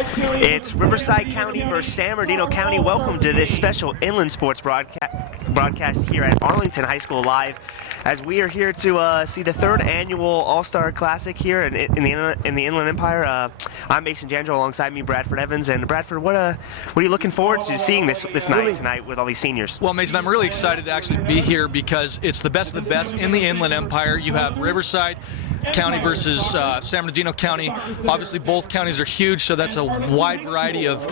It's Riverside County versus San Bernardino County. Welcome to this special inland sports broadcast here at Arlington High School Live, as we are here to see the third annual All-Star Classic here in the Inland Empire. I'm Mason Jandro, alongside me Bradford Evans. And Bradford, what are you looking forward to seeing this night tonight with all these seniors? Well, Mason, I'm really excited to actually be here because it's the best of the best in the Inland Empire. You have Riverside County versus San Bernardino County. Obviously, both counties are huge, so that's a wide variety of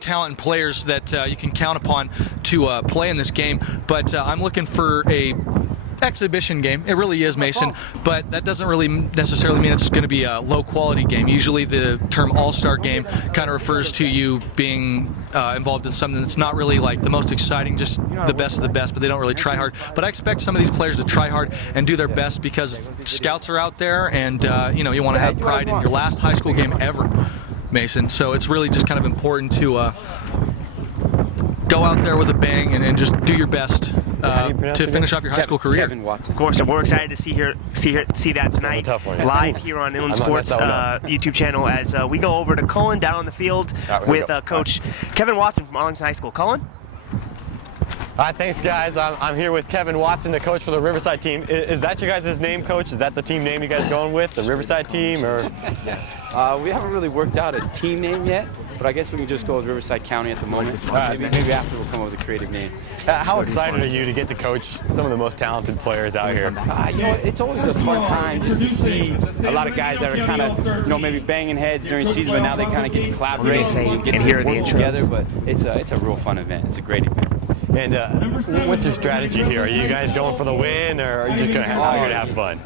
talent and players that you can count upon to play in this game. But I'm looking for a exhibition game. It really is, Mason, but that doesn't really necessarily mean it's going to be a low-quality game. Usually the term all-star game kind of refers to you being involved in something that's not really like the most exciting, just the best of the best, but they don't really try hard. But I expect some of these players to try hard and do their best because scouts are out there, and you want to have pride in your last high school game ever, Mason. So it's really just kind of important to go out there with a bang and just do your best to finish off your high school career. Of course, and we're excited to see that tonight live here on Inland Sports YouTube channel as we go over to Cullen down on the field with Coach Kevin Watson from Arlington High School. Cullen? All right, thanks, guys. I'm here with Kevin Watson, the coach for the Riverside team. Is that your guys' name, Coach? Is that the team name you guys are going with, the Riverside team, or? We haven't really worked out a team name yet, but I guess we can just go with Riverside County at the moment. Maybe after we'll come up with a creative name. How excited are you to get to coach some of the most talented players out here? It's always a fun time just to see a lot of guys that are kind of, maybe banging heads during season, but now they kind of get to collaborate and get to work together. But it's a real fun event. It's a great event. And what's your strategy here? Are you guys going for the win, or are you just going to have fun?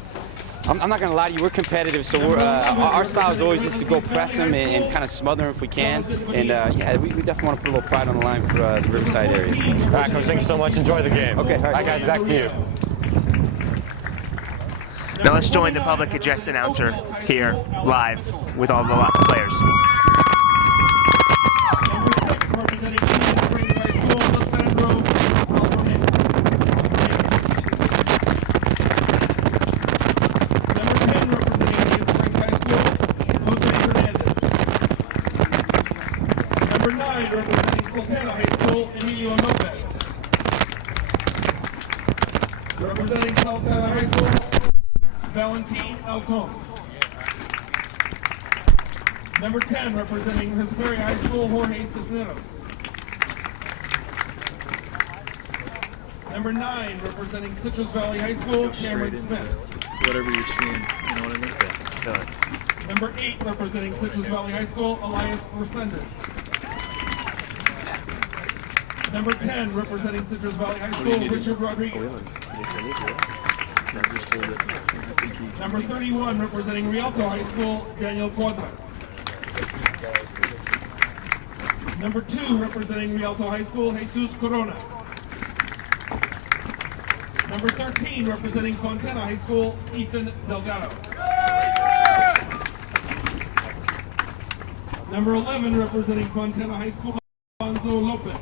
I'm not going to lie to you, we're competitive, so our style is always just to go press them and kind of smother them if we can. And we definitely want to put a little pride on the line for the Riverside area. All right, Coach, thank you so much. Enjoy the game. Okay, all right, guys, back to you. Now let's join the public address announcer here live with all the players. Representing South Carolina High School, Valentin Alcon. Number 10, representing Hesperia High School, Jorge Cisneros. Number 9, representing Citrus Valley High School, Cameron Smith. Whatever you're seeing, you know what I mean? Yeah. Number 8, representing Citrus Valley High School, Elias Resendez. Number 10, representing Citrus Valley High School, Richard Rodriguez. Number 31, representing Rialto High School, Daniel Cuadras. Number 2, representing Rialto High School, Jesus Corona. Number 13, representing Fontana High School, Ethan Delgado. Number 11, representing Fontana High School, Alfonso Lopez.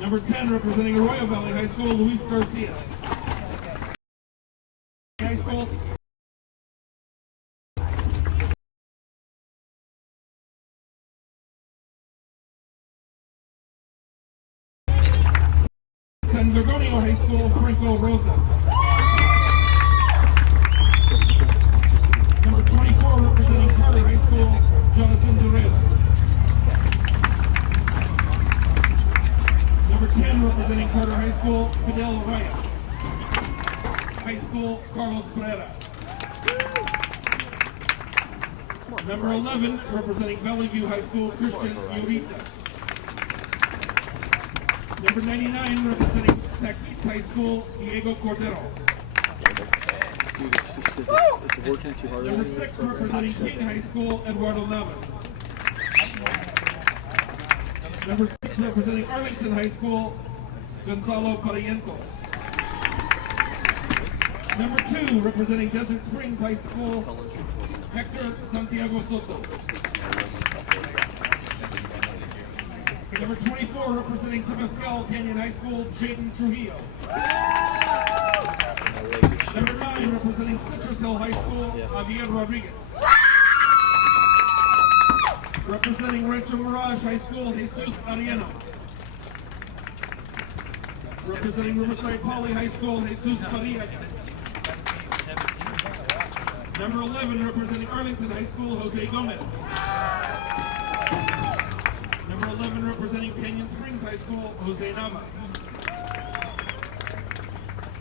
Number 10, representing Arroyo Valley High School, Luis Garcia. High School. San Gorgonio High School, Franco Rosas. Number 24, representing Carter High School, Jonathan Durrell. Number 10, representing Carter High School, Fidel Raya. High School, Carlos Pereira. Number 11, representing Valley View High School, Christian Urita. Number 99, representing Taquit High School, Diego Cordero. Dude, it's working too hard. Number 6, representing King High School, Eduardo Navas. Number 6, representing Arlington High School, Gonzalo Parientos. Number 2, representing Desert Springs High School, Hector Santiago Soto. Number 24, representing Temescal Canyon High School, Jaden Trujillo. Number 9, representing Citrus Hill High School, Javier Rodriguez. Representing Rancho Mirage High School, Jesus Ariano. Representing Riverside Poly High School, Jesus Maria. Number 11, representing Arlington High School, Jose Gomez. Number 11, representing Canyon Springs High School, Jose Nava.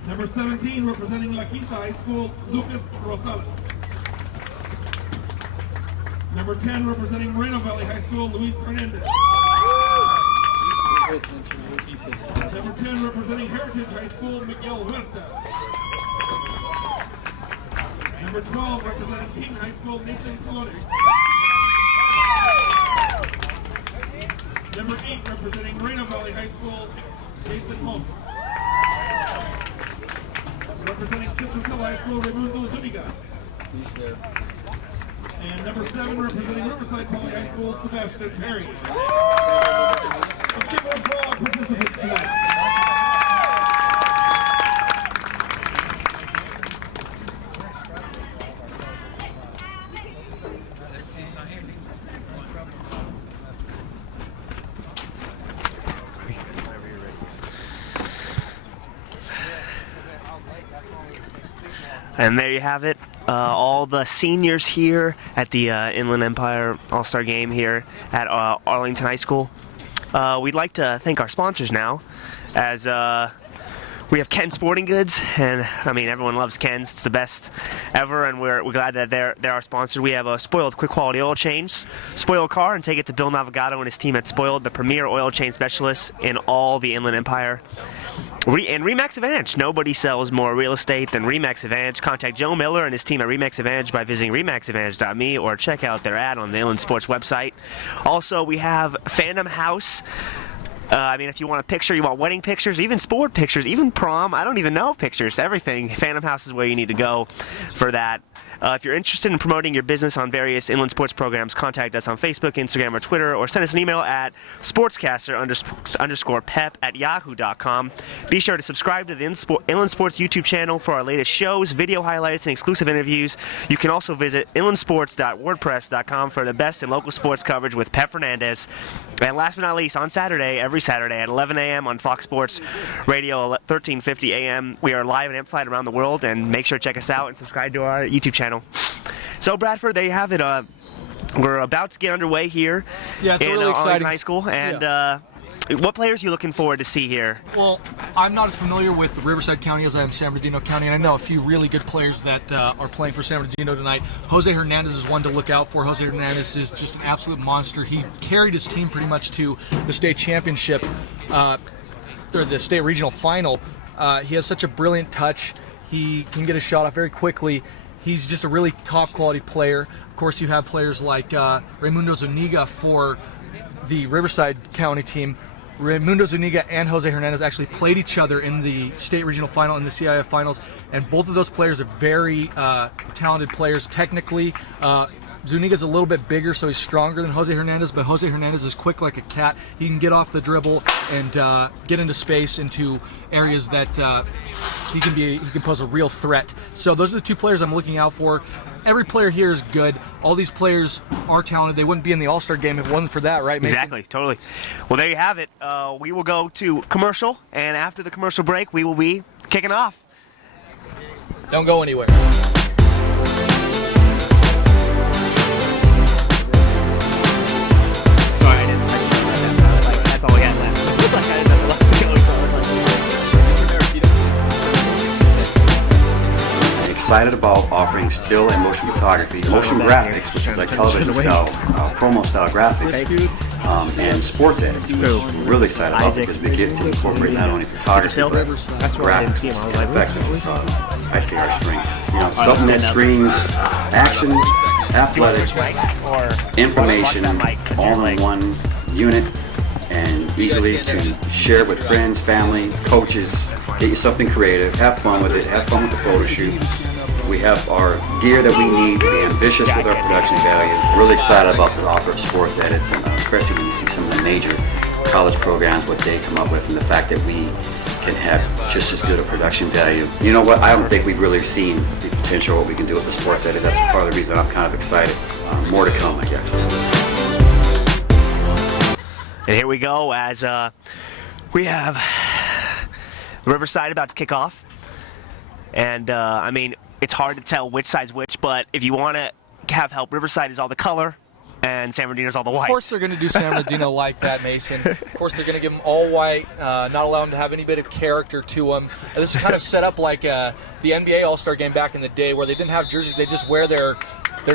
Number 17, representing La Quinta High School, Lucas Rosales. Number 10, representing Moreno Valley High School, Luis Hernandez. Number 10, representing Heritage High School, Miguel Huerta. Number 12, representing King High School, Nathan Flores. Number 8, representing Moreno Valley High School, Nathan Holmes. Representing Citrus Hill High School, Raimundo Zuniga. And number 7, representing Riverside Poly High School, Sebastian Perry. Let's give one for all our participants tonight. And there you have it. All the seniors here at the Inland Empire All-Star Game here at Arlington High School. We'd like to thank our sponsors now, as we have Ken Sporting Goods, and I mean everyone loves Ken's. It's the best ever, and we're glad that they're our sponsor. We have a Spoiled Quick Quality Oil Change. Spoil a car and take it to Bill Navigato and his team at Spoiled, the premier oil change specialists in all the Inland Empire. And Remax Advantage. Nobody sells more real estate than Remax Advantage. Contact Joe Miller and his team at Remax Advantage by visiting remaxadvantage.me or check out their ad on the Inland Sports website. Also, we have Phantom House. I mean, if you want a picture, you want wedding pictures, even sport pictures, even prom, I don't even know pictures, everything. Phantom House is where you need to go for that. If you're interested in promoting your business on various inland sports programs, contact us on Facebook, Instagram, or Twitter, or send us an email at sportscaster_pep@yahoo.com. Be sure to subscribe to the Inland Sports YouTube channel for our latest shows, video highlights, and exclusive interviews. You can also visit inlandsports.wordpress.com for the best in local sports coverage with Pep Fernandez. And last but not least, on Saturday, every Saturday at 11 a.m. on Fox Sports Radio, 1350 a.m. We are live and amplified around the world, and make sure to check us out and subscribe to our YouTube channel. So Bradford, there you have it. We're about to get underway here Yeah, it's in really exciting. Arlington High School. And what players are you looking forward to see here? Well, I'm not as familiar with Riverside County as I am San Bernardino County, and I know a few really good players that are playing for San Bernardino tonight. Jose Hernandez is one to look out for. Jose Hernandez is just an absolute monster. He carried his team pretty much to the state championship, or the state regional final. He has such a brilliant touch. He can get a shot off very quickly. He's just a really top quality player. Of course, you have players like Raimundo Zuniga for the Riverside County team. Raimundo Zuniga and Jose Hernandez actually played each other in the state regional final and the CIF finals, and both of those players are very talented players technically. Zuniga's a little bit bigger, so he's stronger than Jose Hernandez, but Jose Hernandez is quick like a cat. He can get off the dribble and get into space, into areas that he can pose a real threat. So those are the two players I'm looking out for. Every player here is good. All these players are talented. They wouldn't be in the All-Star game if it wasn't for that, right, Mason? Exactly, totally. Well, there you have it. We will go to commercial, and after the commercial break, we will be kicking off. Don't go anywhere. Sorry, I didn't that's all we had left. Excited about offering still and motion photography, motion graphics, which is like television style, promo style graphics, and sports edits, which we're really excited about because we get to incorporate not only photography but graphics and effects, which is I'd say our strength. You know, something that screams action, athletics, information, all in one unit, and easily to share with friends, family, coaches. Get you something creative, have fun with it, have fun with the photo shoot. We have our gear that we need to be ambitious with our production value. Really excited about the offer of sports edits, and especially when you see some of the major college programs, what they come up with, and the fact that we can have just as good a production value. You know what? I don't think we've really seen the potential of what we can do with the sports edit. That's part of the reason I'm kind of excited. More to come, I guess. And here we go as we have Riverside about to kick off. And, I mean, it's hard to tell which side's which, but if you want to have help, Riverside is all the color, and San Bernardino's all the white. Of course they're going to do San Bernardino like that, Mason. Of course they're going to give them all white, not allow them to have any bit of character to them. This is kind of set up like the NBA All-Star game back in the day where they didn't have jerseys. They just wear their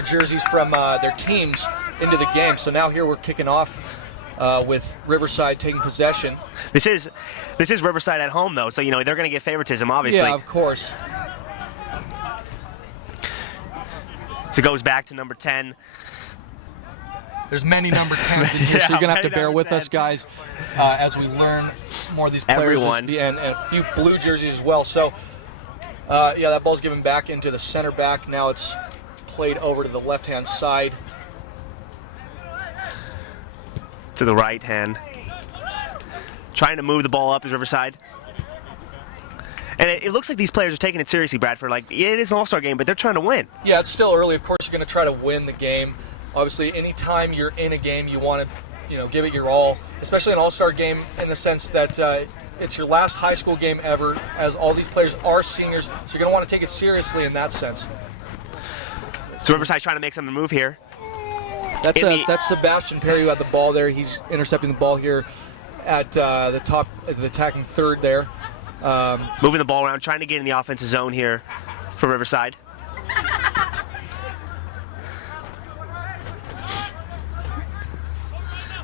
jerseys from their teams into the game. So now here we're kicking off with Riverside taking possession. This is Riverside at home, though, so, you know, they're going to get favoritism, obviously. Yeah, of course. So it goes back to number 10. There's many number 10s in here, so you're going to have to bear with us, guys, as we learn more of these players. Everyone. And a few blue jerseys as well. So, yeah, that ball's given back into the center back. Now it's played over to the left-hand side. To the right hand. Trying to move the ball up is Riverside. And it looks like these players are taking it seriously, Bradford. Like, it is an all-star game, but they're trying to win. Yeah, it's still early. Of course, you're going to try to win the game. Obviously, anytime you're in a game, you want to, give it your all, especially an all-star game in the sense that it's your last high school game ever, as all these players are seniors, so you're going to want to take it seriously in that sense. So Riverside's trying to make something move here. That's Sebastian Perry who had the ball there. He's intercepting the ball here at the top, at the attacking third there. Moving the ball around, trying to get in the offensive zone here for Riverside.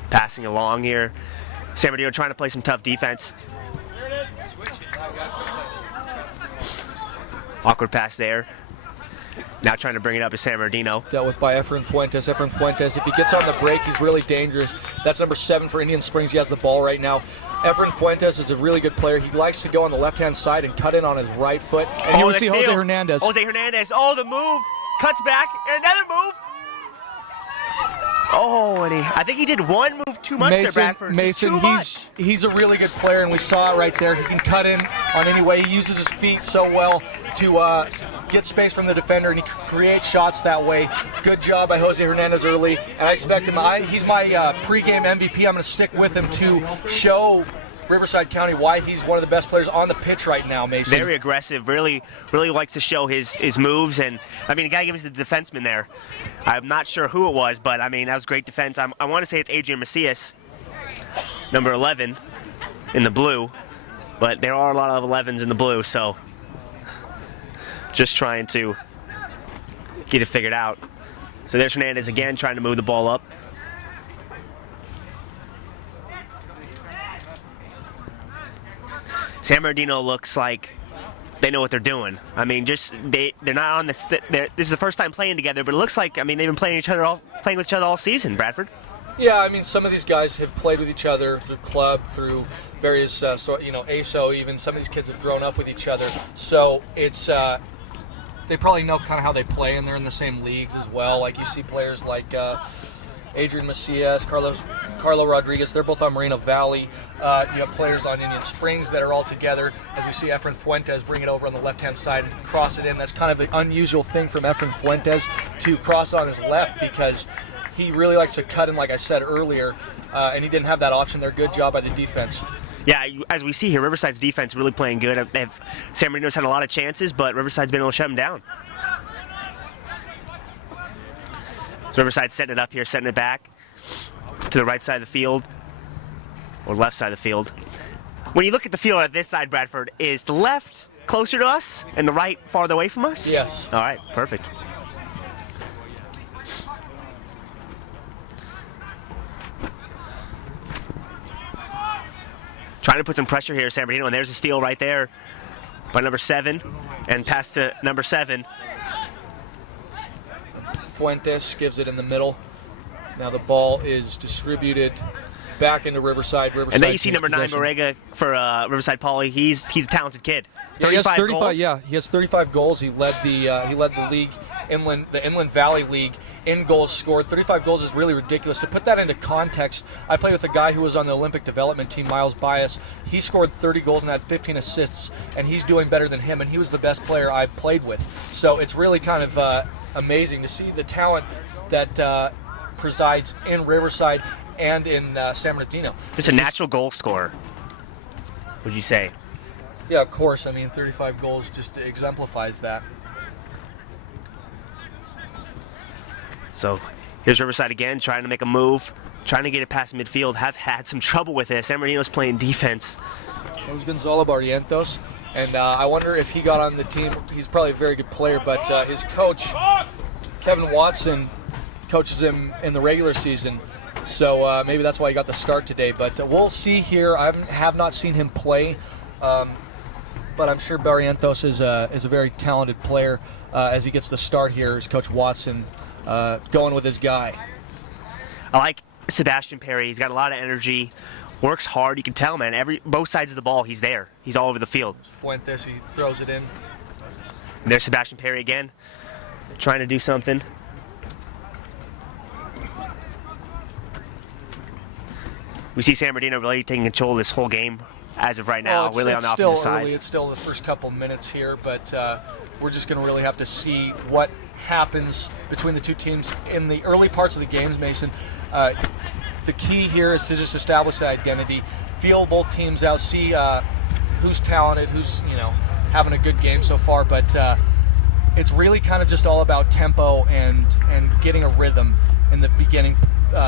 Passing along here. San Bernardino trying to play some tough defense. Awkward pass there. Now trying to bring it up to San Bernardino. Dealt with by Efren Fuentes. Efren Fuentes, if he gets on the break, he's really dangerous. That's number 7 for Indian Springs. He has the ball right now. Efren Fuentes is a really good player. He likes to go on the left-hand side and cut in on his right foot. And you will see Jose Hernandez. Jose Hernandez. Oh, the move. Cuts back. And another move. Oh, and I think he did one move too much there, Bradford. Mason, he's a really good player, and we saw it right there. He can cut in on any way. He uses his feet so well to get space from the defender, and he creates shots that way. Good job by Jose Hernandez early, and I expect him. He's my pregame MVP. I'm going to stick with him to show Riverside County why he's one of the best players on the pitch right now, Mason. Very aggressive, really likes to show his moves, and I mean, you gotta give us the defenseman there. I'm not sure who it was, but I mean, that was great defense. I want to say it's Adrian Macias, number 11 in the blue, but there are a lot of 11s in the blue, so just trying to get it figured out. So there's Hernandez again trying to move the ball up. San Bernardino looks like they know what they're doing. I mean, they're not on this. This is the first time playing together, but it looks like, I mean, they've been playing with each other all season. Bradford. Yeah, I mean, some of these guys have played with each other through club, through various, ASO even. Some of these kids have grown up with each other, so it's they probably know kind of how they play, and they're in the same leagues as well. Like you see players like Adrian Macias, Carlo Rodriguez, they're both on Moreno Valley. You have players on Indian Springs that are all together. As we see Efren Fuentes bring it over on the left-hand side and cross it in. That's kind of an unusual thing from Efren Fuentes to cross on his left because he really likes to cut in, like I said earlier, and he didn't have that option there. Good job by the defense. Yeah, as we see here, Riverside's defense really playing good. San Bernardino's had a lot of chances, but Riverside's been able to shut them down. So Riverside setting it up here, setting it back to the right side of the field, or left side of the field. When you look at the field at this side, Bradford, is the left closer to us and the right farther away from us? Yes. All right, perfect. Trying to put some pressure here, San Bernardino, and there's a steal right there by number 7, and pass to number 7. Fuentes gives it in the middle. Now the ball is distributed back into Riverside. And then you see number 9, Borrega, for Riverside Poly. He's a talented kid. 35 goals. Yeah, he has 35 goals. He led the league the Inland Valley League in goals scored. 35 goals is really ridiculous. To put that into context, I played with a guy who was on the Olympic development team, Miles Bias. He scored 30 goals and had 15 assists, and he's doing better than him, and he was the best player I played with. So it's really kind of amazing to see the talent that presides in Riverside and in San Bernardino. Just a natural goal scorer, would you say? Yeah, of course. I mean, 35 goals just exemplifies that. So here's Riverside again, trying to make a move, trying to get it past midfield. Have had some trouble with this. San Bernardino's playing defense. It was Gonzalo Barrientos, and I wonder if he got on the team. He's probably a very good player, but his coach, Kevin Watson, coaches him in the regular season. So maybe that's why he got the start today. But we'll see here. I have not seen him play, but I'm sure Barrientos is a very talented player as he gets the start here. As Coach Watson going with his guy. I like Sebastian Perry. He's got a lot of energy, works hard. You can tell, man. Both sides of the ball, he's there. He's all over the field. Fuentes, he throws it in. And there's Sebastian Perry again, trying to do something. We see San Bernardino really taking control of this whole game as of right now, really on the opposite side. It's still the first couple minutes here, but we're just going to really have to see what happens between the two teams in the early parts of the games, Mason. The key here is to just establish the identity, feel both teams out, see who's talented, who's having a good game so far. But it's really kind of just all about tempo and getting a rhythm in the beginning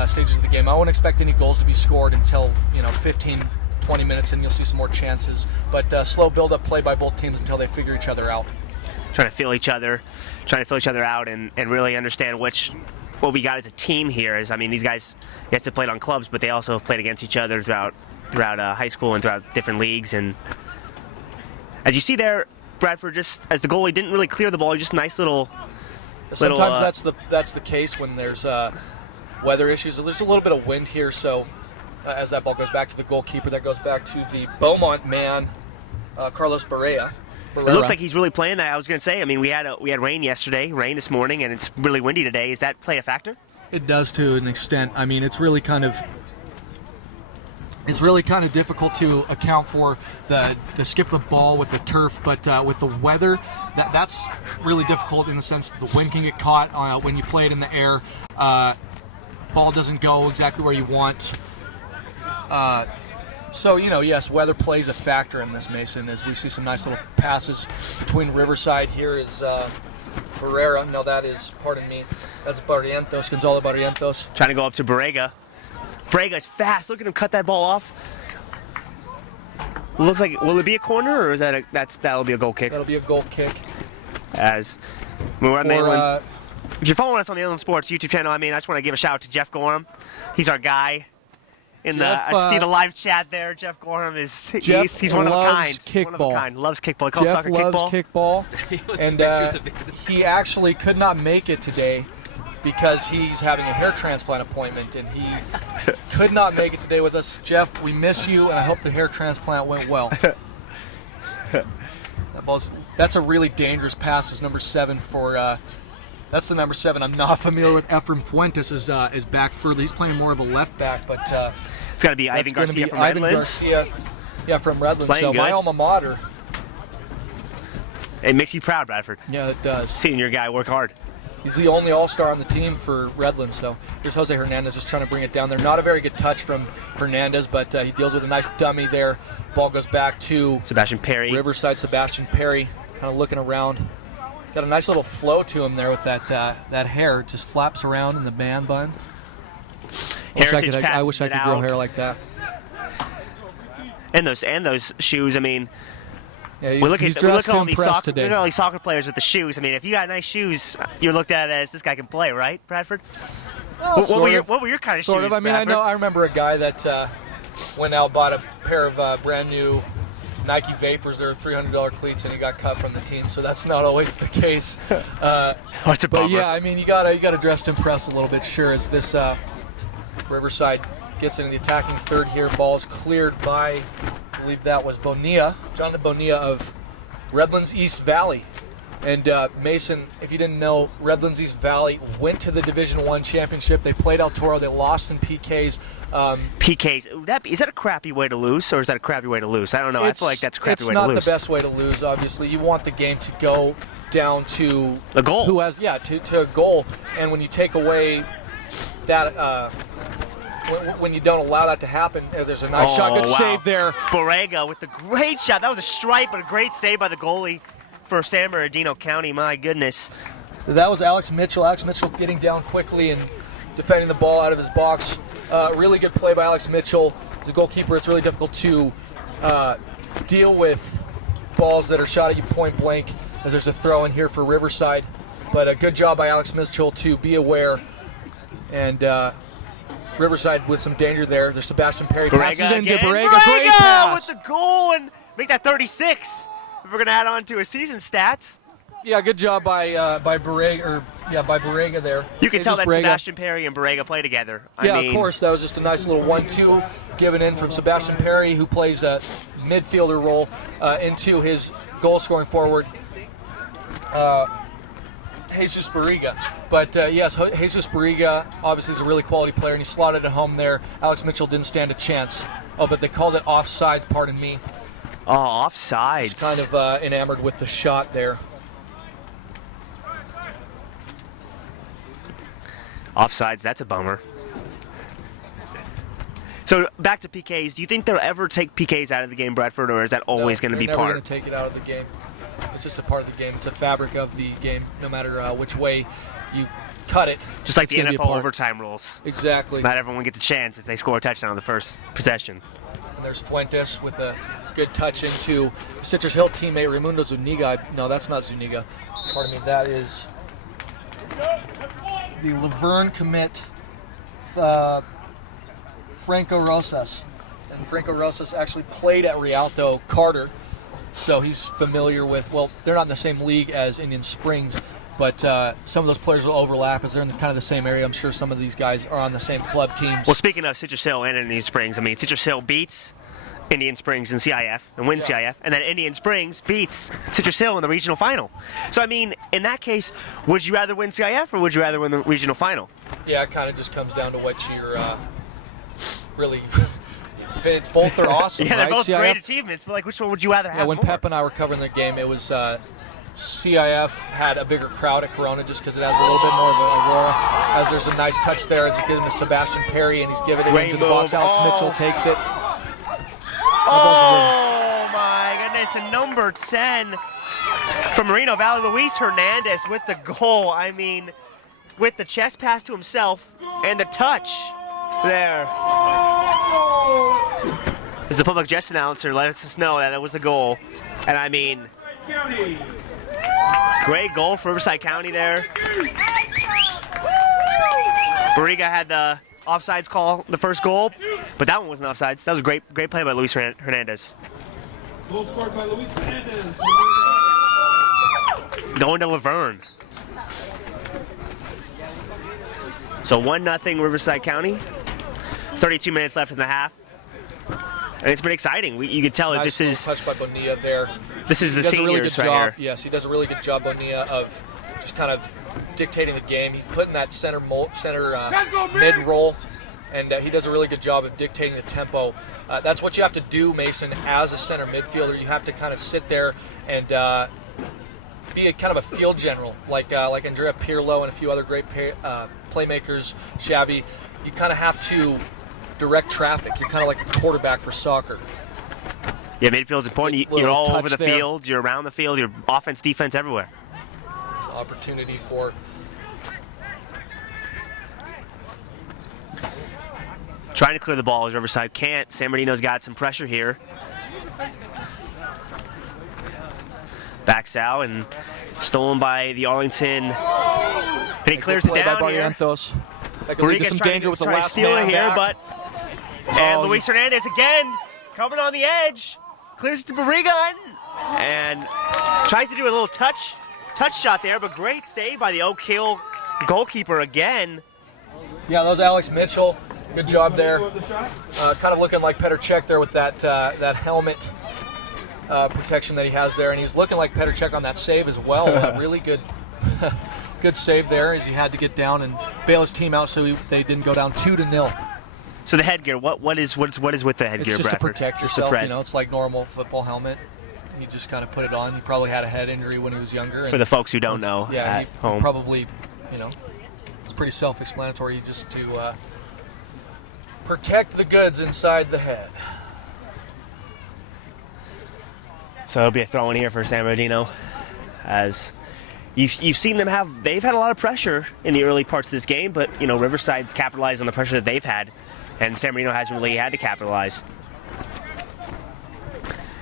stages of the game. I wouldn't expect any goals to be scored until 15, 20 minutes, and you'll see some more chances. But slow build-up play by both teams until they figure each other out. Trying to feel each other out and really understand what we got as a team here is, I mean, these guys, yes, they played on clubs, but they also have played against each other throughout high school and throughout different leagues. And as you see there, Bradford, just as the goalie didn't really clear the ball, just nice little. Sometimes that's the case when there's weather issues. There's a little bit of wind here, so as that ball goes back to the goalkeeper, that goes back to the Beaumont man, Carlos Barrera. It looks like he's really playing that. I was going to say, I mean, we had rain yesterday, rain this morning, and it's really windy today. Does that play a factor? It does to an extent. I mean, it's really kind of difficult to account for the skip the ball with the turf, but with the weather, that's really difficult in the sense that the wind can get caught when you play it in the air. Ball doesn't go exactly where you want. So, yes, weather plays a factor in this, Mason, as we see some nice little passes between Riverside. Here is Barrera. No, that's Barrientos, Gonzalo Barrientos. Trying to go up to Barrega. Barrega's fast. Look at him cut that ball off. Looks like, will it be a corner, or is that'll be a goal kick? That'll be a goal kick. If you're following us on the Inland Sports YouTube channel, I just want to give a shout out to Jeff Gorham. He's our guy. I see the live chat there. Jeff Gorham he's one of a kind. Kickball. One of a kind. Loves kickball. He calls Jeff soccer loves kickball. And he actually could not make it today because he's having a hair transplant appointment, and he could not make it today with us. Jeff, we miss you, and I hope the hair transplant went well. That's a really dangerous pass. It's number 7 for. That's the number 7. I'm not familiar with. Ephraim Fuentes is back further. He's playing more of a left back, but it's got to be Ivan Garcia from Redlands. Yeah, from Redlands. Playing so good. My alma mater. It makes you proud, Bradford. Yeah, it does. Seeing your guy work hard. He's the only All-Star on the team for Redlands. So here's Jose Hernandez just trying to bring it down there. Not a very good touch from Hernandez, but he deals with a nice dummy there. Ball goes back to Sebastian Perry. Riverside. Sebastian Perry kind of looking around. Got a nice little flow to him there with that hair. Just flaps around in the man bun. I wish I could grow hair like that. And those shoes. I mean, yeah, we look at all these soccer players with the shoes. I mean, if you got nice shoes, you're looked at as this guy can play, right, Bradford? Well, what were your kind of shoes? Sort of. I mean, Bradford? I remember a guy that went out and bought a pair of brand new Nike Vapors. They're $300 cleats, and he got cut from the team. So that's not always the case. What's a bummer? But yeah, I mean, you gotta dress to impress a little bit. Sure, as this Riverside gets into the attacking third here. Ball's cleared by, I believe that was Bonilla, Jonathan Bonilla of Redlands East Valley. And Mason, if you didn't know, Redlands East Valley went to the Division I championship. They played El Toro. They lost in PKs. PKs. Is that a crappy way to lose, or is that a crappy way to lose? I don't know. I feel like that's a crappy way to lose. It's not the best way to lose, obviously. You want the game to go down to a goal. Who has, to a goal. And when you take away that, when you don't allow that to happen, there's a nice shot. Good save there. Borrega with the great shot. That was a stripe, but a great save by the goalie for San Bernardino County. My goodness. That was Alex Mitchell. Alex Mitchell getting down quickly and defending the ball out of his box. Really good play by Alex Mitchell. As a goalkeeper, it's really difficult to deal with balls that are shot at you point blank, as there's a throw in here for Riverside. But a good job by Alex Mitchell to be aware. And Riverside with some danger there. There's Sebastian Perry. Passes into Borrega. Great pass. With the goal and make that 36. If we're going to add on to his season stats. Yeah, good job by Borrega there. You can tell that Sebastian Perry and Borrega play together. I mean, of course. That was just a nice little 1-2 given in from Sebastian Perry, who plays a midfielder role, into his goal-scoring forward, Jesus Borrega. But yes, Jesus Borrega obviously is a really quality player, and he slotted it home there. Alex Mitchell didn't stand a chance. Oh, but they called it offsides, pardon me. Oh, offsides. Just kind of enamored with the shot there. Offsides, that's a bummer. So back to PKs. Do you think they'll ever take PKs out of the game, Bradford, or is that always going to be part? They're never going to take it out of the game. It's just a part of the game. It's a fabric of the game, no matter which way you cut it. Just like the NFL overtime rules. Exactly. Not everyone gets a chance if they score a touchdown on the first possession. And there's Fuentes with a good touch into Citrus Hill teammate Raimundo Zuniga. No, that's not Zuniga. Pardon me. That is the Laverne commit, Franco Rosas. And Franco Rosas actually played at Rialto Carter, so he's familiar with, well, they're not in the same league as Indian Springs, but some of those players will overlap as they're in kind of the same area. I'm sure some of these guys are on the same club teams. Well, speaking of Citrus Hill and Indian Springs, I mean, Citrus Hill beats Indian Springs in CIF and wins CIF, and then Indian Springs beats Citrus Hill in the regional final. So, I mean, in that case, would you rather win CIF or would you rather win the regional final? Yeah, it kind of just comes down to what you're really... It's both are awesome, yeah, right? They're both CIF, great achievements, but like, which one would you rather have? Yeah, when more? Pep and I were covering the game, it was CIF had a bigger crowd at Corona just because it has a little bit more of an aurora. As there's a nice touch there, as he's giving to Sebastian Perry, and he's giving it into the box. Alex Mitchell takes it. Oh my goodness! And number 10 from Moreno Valley, Luis Hernandez with the goal. I mean, with the chest pass to himself and the touch there. As the public address announcer lets us know that it was a goal. And I mean, great goal for Riverside County there. Borrega had the offsides call the first goal, but that one wasn't offsides. That was a great play by Luis Hernandez. Goal scored by Luis Hernandez. Going to Laverne. So 1-0 Riverside County. 32 minutes left in the half. And it's been exciting. You can tell that nice this is touch by Bonilla there. This is the seniors right here. Yes, he does a really good job, Bonilla, of just kind of dictating the game. He's putting that center mid roll, and he does a really good job of dictating the tempo. That's what you have to do, Mason, as a center midfielder. You have to kind of sit there and be a kind of a field general, like Andrea Pirlo and a few other great playmakers, Xavi. You kind of have to direct traffic. You're kind of like a quarterback for soccer. Yeah, midfield's important. You're all over the field. You're around the field. You're offense, defense, everywhere. Opportunity for trying to clear the ball as Riverside can't. San Bernardino's got some pressure here. Backs out and stolen by the Arlington. And he clears it down here. That could lead to some danger with the last steal man it here, back. and Luis Hernandez again coming on the edge, clears it to Borrega and tries to do a little touch shot there, but great save by the Oak Hill goalkeeper again. Yeah, that was Alex Mitchell. Good job there. Kind of looking like Petr Cech there with that helmet. protection that he has there, and he's looking like Petr Cech on that save as well. A really good good save there, as he had to get down and bail his team out so they didn't go down 2-0. So the headgear, what is with the headgear, It's just Bradford? to protect yourself, it's like normal football helmet. You just kind of put it on. He probably had a head injury when he was younger. For the folks who don't know, yeah, at home. Probably, it's pretty self-explanatory, just to protect the goods inside the head. So it'll be a throw in here for San Bernardino, as you've seen them they've had a lot of pressure in the early parts of this game, but Riverside's capitalized on the pressure that they've had, and San Bernardino hasn't really had to capitalize.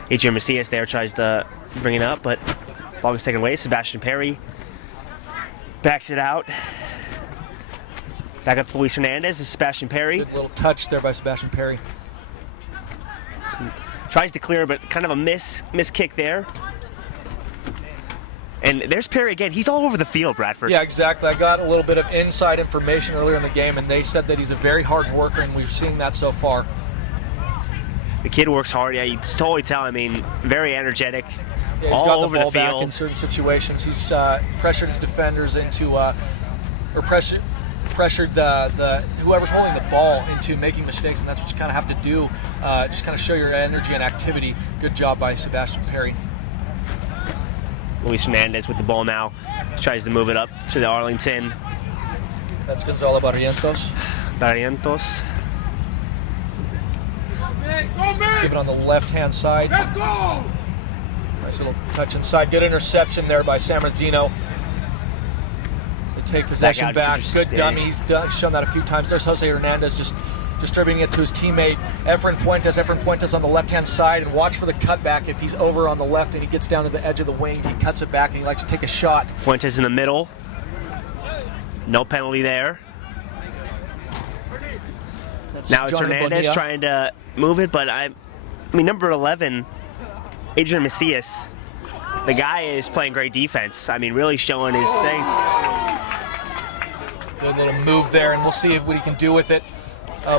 Adrian Macias there tries to bring it up, but ball goes taken away. Sebastian Perry backs it out. Back up to Luis Hernandez. This is Sebastian Perry. Good little touch there by Sebastian Perry. Tries to clear, but kind of a miss kick there. And there's Perry again. He's all over the field, Bradford. Yeah, exactly. I got a little bit of inside information earlier in the game, and they said that he's a very hard worker, and we've seen that so far. The kid works hard. Yeah, you totally tell. I mean, very energetic. Yeah, he's all gotten over the ball the back field. in certain situations. He's pressured his defenders into, pressured the whoever's holding the ball into making mistakes, and that's what you kind of have to do. Just kind of show your energy and activity. Good job by Sebastian Perry. Luis Hernandez with the ball now. Tries to move it up to the Arlington. That's Gonzalo Barrientos. Barrientos. Give it on the left-hand side. Let's go! Nice little touch inside. Good interception there by San Bernardino. They take possession back. Good dummy. He's shown that a few times. There's Jose Hernandez just distributing it to his teammate, Efren Fuentes on the left-hand side, and watch for the cutback. If he's over on the left and he gets down to the edge of the wing, he cuts it back and he likes to take a shot. Fuentes in the middle. No penalty there. That's Now it's Johnny Hernandez Bonilla. trying to move it, but I mean, number 11, Adrian Macias, the guy is playing great defense. I mean, really showing his things. Good little move there, and we'll see what he can do with it.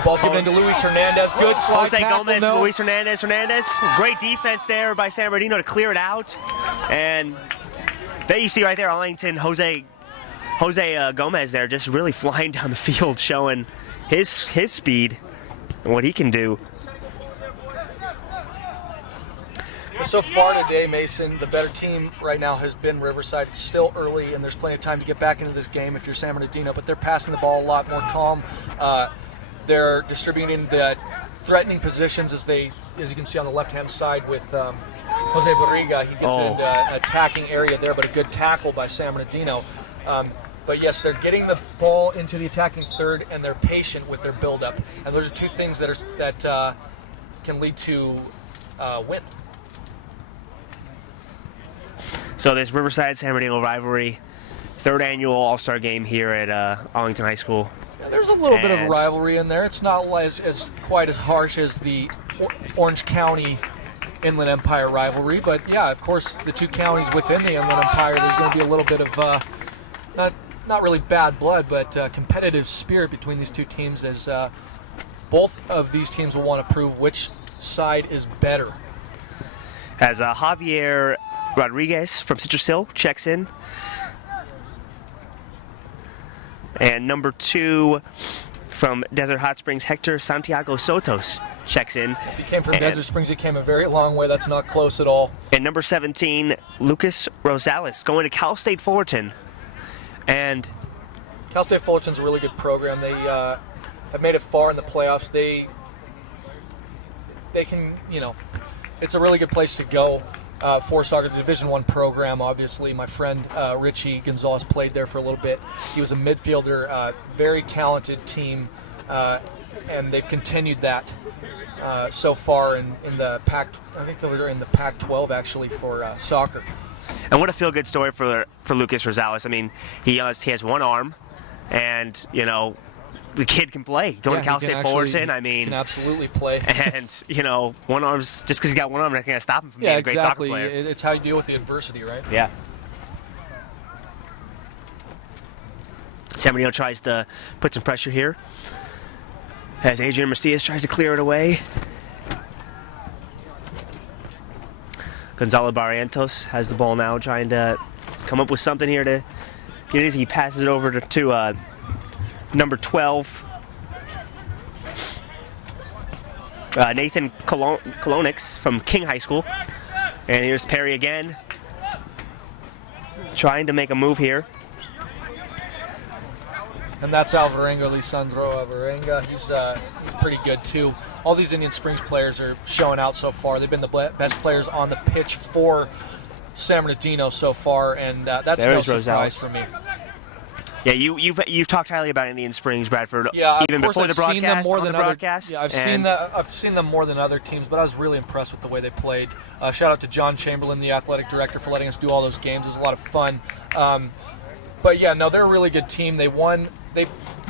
Ball's given into Luis Hernandez. Good slide Jose tackle, Gomez, no. Luis Hernandez. Great defense there by San Bernardino to clear it out. And there you see right there, Arlington, Jose Gomez there just really flying down the field, showing his speed and what he can do. So far today, Mason, the better team right now has been Riverside. It's still early, and there's plenty of time to get back into this game if you're San Bernardino, but they're passing the ball a lot more calm. They're distributing the threatening positions as you can see on the left-hand side with Jose Barriga. He gets into an attacking area there, but a good tackle by San Bernardino. But yes, they're getting the ball into the attacking third, and they're patient with their build-up. And those are two things that can lead to win. So this Riverside-San Bernardino rivalry, third annual All-Star game here at Arlington High School. Yeah, there's a little bit of a rivalry in there. It's not as quite as harsh as the Orange County Inland Empire rivalry, but yeah, of course, the two counties within the Inland Empire, there's going to be a little bit of not really bad blood, but competitive spirit between these two teams, as both of these teams will want to prove which side is better. As Javier Rodriguez from Citrus Hill checks in. And number 2 from Desert Hot Springs, Hector Santiago Sotos checks in. If he came from Desert Springs, he came a very long way. That's not close at all. And number 17, Lucas Rosales, going to Cal State Fullerton. And Cal State Fullerton's a really good program. They have made it far in the playoffs. They can, it's a really good place to go for soccer. The Division I program, obviously. My friend Richie Gonzalez played there for a little bit. He was a midfielder, very talented team, and they've continued that so far in the Pac. I think they were in the Pac-12 actually for soccer. And what a feel-good story for Lucas Rosales. I mean, he has one arm, and the kid can play. Going to Cal State Fullerton, I mean, can absolutely play. And one arm's just because he's got one arm, not going to stop him from being a great soccer player. It's how you deal with the adversity, right? Yeah. San Bernardino tries to put some pressure here, as Adrian Macias tries to clear it away. Gonzalo Barrientos has the ball now, trying to come up with something here to get it. He passes it over to number 12, Nathan Kolonix from King High School. And here's Perry again, trying to make a move here. And that's Alvarenga, Lisandro Alvarenga. He's pretty good too. All these Indian Springs players are showing out so far. They've been the best players on the pitch for San Bernardino so far, and that's no surprise for me. Yeah, you've talked highly about Indian Springs, Bradford. Yeah, even of course before the broadcast. Seen them more than broadcast. I've seen them more than other teams, but I was really impressed with the way they played. Shout out to John Chamberlain, the athletic director, for letting us do all those games. It was a lot of fun. But yeah, no, they're a really good team. They won. They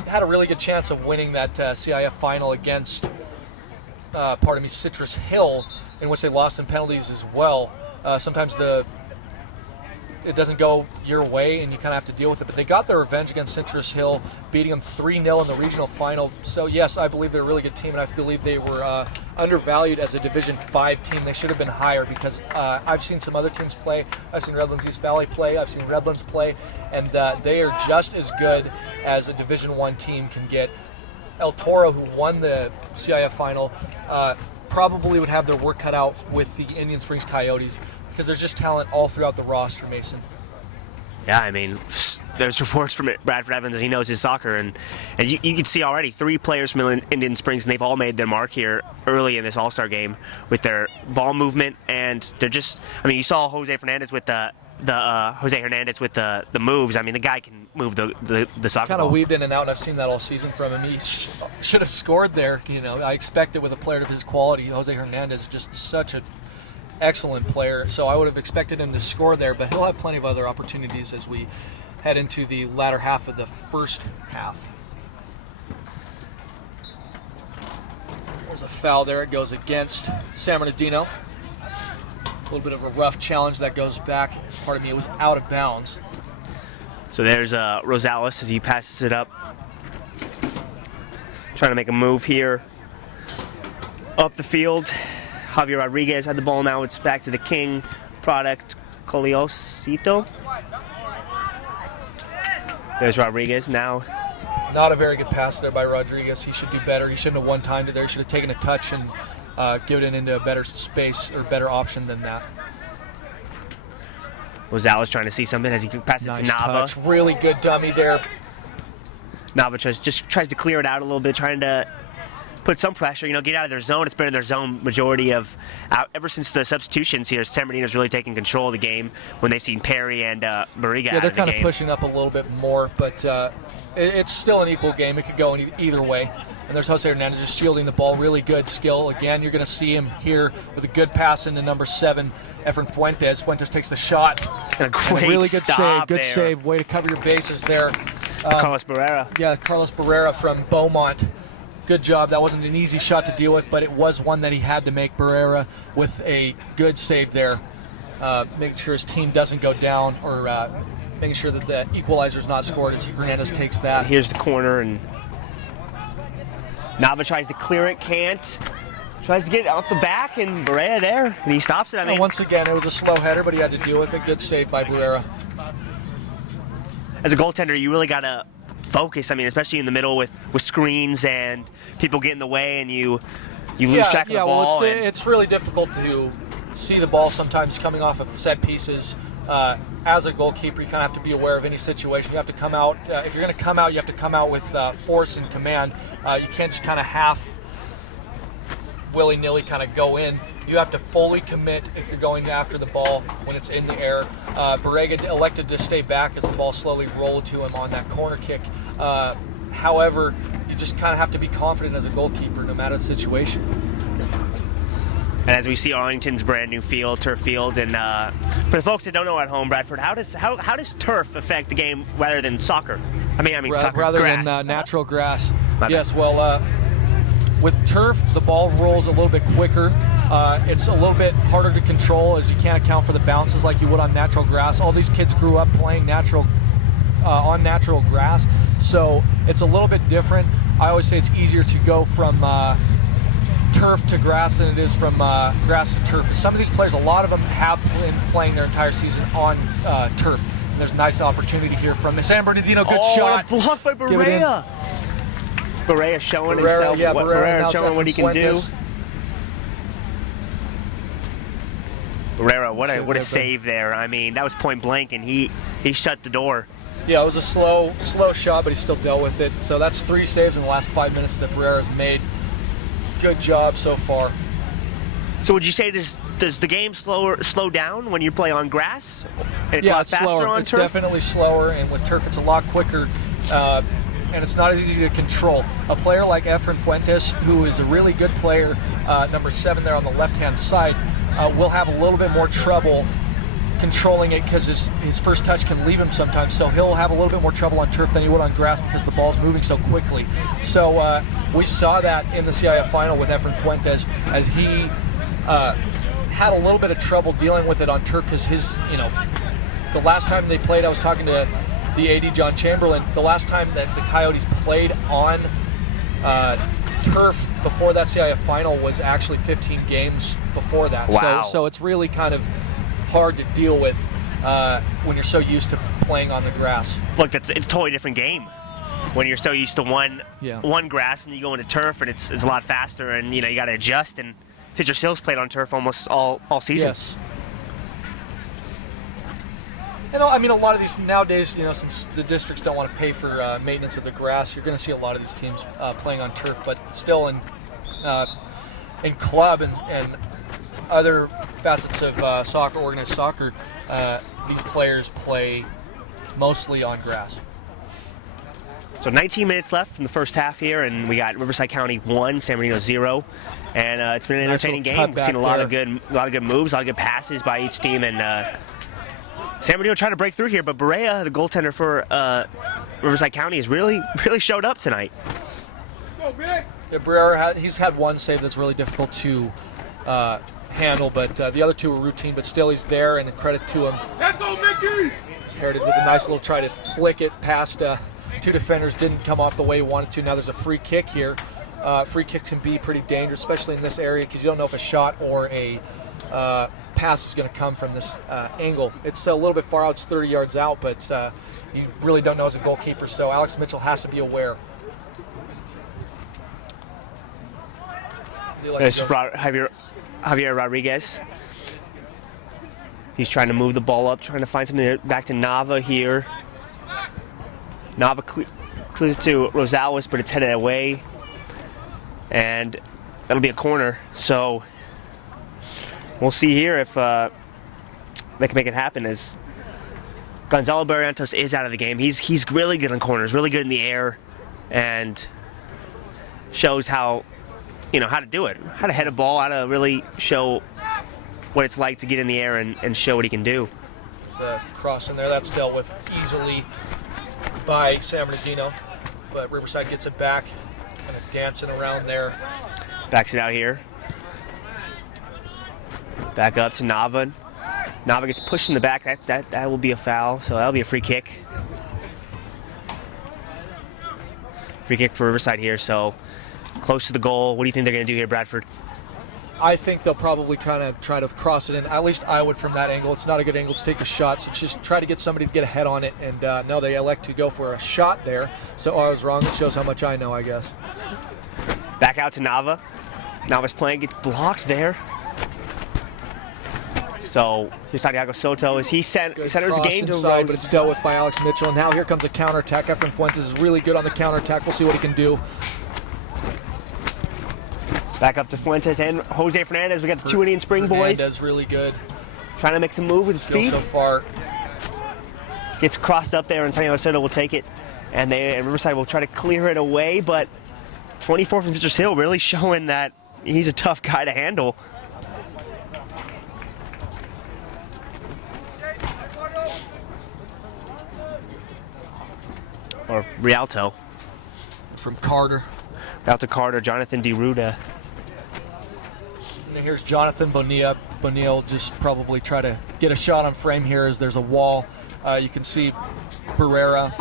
had a really good chance of winning that CIF final against, Citrus Hill, in which they lost in penalties as well. Sometimes it doesn't go your way, and you kind of have to deal with it. But they got their revenge against Citrus Hill, beating them 3-0 in the regional final. So yes, I believe they're a really good team, and I believe they were undervalued as a Division 5 team. They should have been higher, because I've seen some other teams play. I've seen Redlands East Valley play. I've seen Redlands play, and they are just as good as a Division 1 team can get. El Toro, who won the CIF final, probably would have their work cut out with the Indian Springs Coyotes, because there's just talent all throughout the roster, Mason. Yeah, I mean, there's reports from Bradford Evans that he knows his soccer, and you can see already 3 players from Indian Springs, and they've all made their mark here early in this All-Star game with their ball movement, and they're just, I mean, you saw Jose Hernandez with the moves. I mean, the guy can move the soccer Kind ball. of weaved in and out, and I've seen that all season from him. He should have scored there. You know, I expect it with a player of his quality. Jose Hernandez is just such an excellent player, so I would have expected him to score there, but he'll have plenty of other opportunities as we head into the latter half of the first half. There's a foul there. It goes against San Bernardino. A little bit of a rough challenge that goes back. Pardon me, it was out of bounds. So there's Rosales as he passes it up, trying to make a move here up the field. Javier Rodriguez had the ball. Now it's back to the King product, Coliosito. There's Rodriguez now. Not a very good pass there by Rodriguez. He should do better. He shouldn't have one-timed it there. He should have taken a touch and given it into a better space or better option than that. Rosales trying to see something as he passes it to Nava. Touch. Really good dummy there. Nava just tries to clear it out a little bit, trying to put some pressure, get out of their zone. It's been in their zone majority of, ever since the substitutions here. San Bernardino's really taking control of the game when they've seen Perry and Barriga Yeah, out they're of the kind of game. pushing up a little bit more, but it's still an equal game. It could go in either way. And there's Jose Hernandez just shielding the ball. Really good skill. Again, you're going to see him here with a good pass into number 7, Efren Fuentes. Fuentes takes the shot. And a great really good stop save. Good there. save. Way to cover your bases there. Carlos Barrera. Yeah, Carlos Barrera from Beaumont. Good job. That wasn't an easy shot to deal with, but it was one that he had to make. Barrera with a good save there, making sure his team doesn't go down, or making sure that the equalizer's not scored as Hernandez takes that. Here's the corner, and Nava tries to clear it, can't. Tries to get it out the back, and Barrera there, and he stops it. I mean, Once again, it was a slow header, but he had to deal with it. Good save by Barrera. as a goaltender, you really got to focus. I mean, especially in the middle with screens and people get in the way, and you lose track of the ball. Well, it's really difficult to see the ball sometimes coming off of set pieces. As a goalkeeper, you kind of have to be aware of any situation. You have to come out. If you're going to come out, you have to come out with force and command. You can't just kind of half willy-nilly kind of go in. You have to fully commit if you're going after the ball when it's in the air. Barrega elected to stay back as the ball slowly rolled to him on that corner kick. However, you just kind of have to be confident as a goalkeeper no matter the situation. And as we see Arlington's brand new field, turf field, and for the folks that don't know at home, Bradford, how does turf affect the game rather than soccer? I mean soccer, rather grass. than natural grass. My Yes, well, with turf, the ball rolls a little bit quicker. It's a little bit harder to control as you can't account for the bounces like you would on natural grass. All these kids grew up playing on natural grass, so it's a little bit different. I always say it's easier to go from turf to grass than it is from grass to turf. Some of these players, a lot of them have been playing their entire season on turf. And there's a nice opportunity here from San Bernardino. Good shot. Oh, blocked by Barea. Barea showing himself. Yeah, Barea showing what he can do. Barrera, what a save there. I mean, that was point blank, and he shut the door. Yeah, it was a slow shot, but he still dealt with it. So that's 3 saves in the last 5 minutes that Barrera's made. Good job so far. So would you say does the game slow down when you play on grass? It's a lot it's faster slower. on It's turf? definitely slower, and with turf it's a lot quicker, and it's not as easy to control. A player like Efren Fuentes, who is a really good player, number 7 there on the left-hand side, will have a little bit more trouble controlling it because his first touch can leave him sometimes. So he'll have a little bit more trouble on turf than he would on grass because the ball's moving so quickly. So we saw that in the CIF final with Efren Fuentes as he had a little bit of trouble dealing with it on turf because the last time they played, I was talking to the AD John Chamberlain, the last time that the Coyotes played on turf before that CIF final was actually 15 games before that. Wow. So it's really kind of hard to deal with when you're so used to playing on the grass. Look, it's a totally different game when you're so used to one grass and you go into turf and it's a lot faster and you got to adjust. And Citrus Hills played on turf almost all season. Yes. And I mean, a lot of these nowadays, since the districts don't want to pay for maintenance of the grass, you're going to see a lot of these teams playing on turf. But still, in club and other facets of soccer, organized soccer, these players play mostly on grass. So 19 minutes left in the first half here, and we got Riverside County 1, San Bernardino 0, and it's been an entertaining game. We've seen a lot of good moves, a lot of good passes by each team, and San Bernardino trying to break through here, but Barea, the goaltender for Riverside County, has really showed up tonight. Yeah, Barea, he's had one save that's really difficult to handle, but the other 2 were routine, but still he's there, and credit to him. Let's go, Mickey! Heritage with a nice little try to flick it past 2 defenders, didn't come off the way he wanted to. Now there's a free kick here. Free kick can be pretty dangerous, especially in this area, because you don't know if a shot or a pass is going to come from this angle. It's a little bit far out, it's 30 yards out, but you really don't know as a goalkeeper, so Alex Mitchell has to be aware. There's Javier Rodriguez. He's trying to move the ball up, trying to find something back to Nava here. Nava clears to Rosales, but it's headed away. And that'll be a corner. So we'll see here if they can make it happen. As Gonzalo Barrientos is out of the game. He's really good on corners, really good in the air, and shows how to do it, how to head a ball, how to really show what it's like to get in the air and show what he can do. There's a cross in there that's dealt with easily by San Bernardino, but Riverside gets it back, kind of dancing around there. Backs it out here. Back up to Nava. Nava gets pushed in the back. That will be a foul, so that'll be a free kick. Free kick for Riverside here, so close to the goal. What do you think they're going to do here, Bradford? I think they'll probably kind of try to cross it in. At least I would from that angle. It's not a good angle to take a shot, so just try to get somebody to get a head on it. And no, they elect to go for a shot there. So I was wrong. It shows how much I know, I guess. Back out to Nava. Nava's playing, gets blocked there. So here's Santiago Soto as he centers the game to inside, but it's dealt with by Alex Mitchell. And now here comes a counterattack. Efren Fuentes is really good on the counterattack. We'll see what he can do. Back up to Fuentes and Jose Fernandez. We got the 2 Indian Spring boys. Fernandez really good. Trying to make some move with his feet. So far. Gets crossed up there, and Santiago Soto will take it. And Riverside will try to clear it away, but 24 from Citrus Hill really showing that he's a tough guy to handle. Or Rialto. From Carter. Rialto Carter, Jonathan DeRuda. And here's Jonathan Bonilla. Bonilla will just probably try to get a shot on frame here as there's a wall. You can see Barrera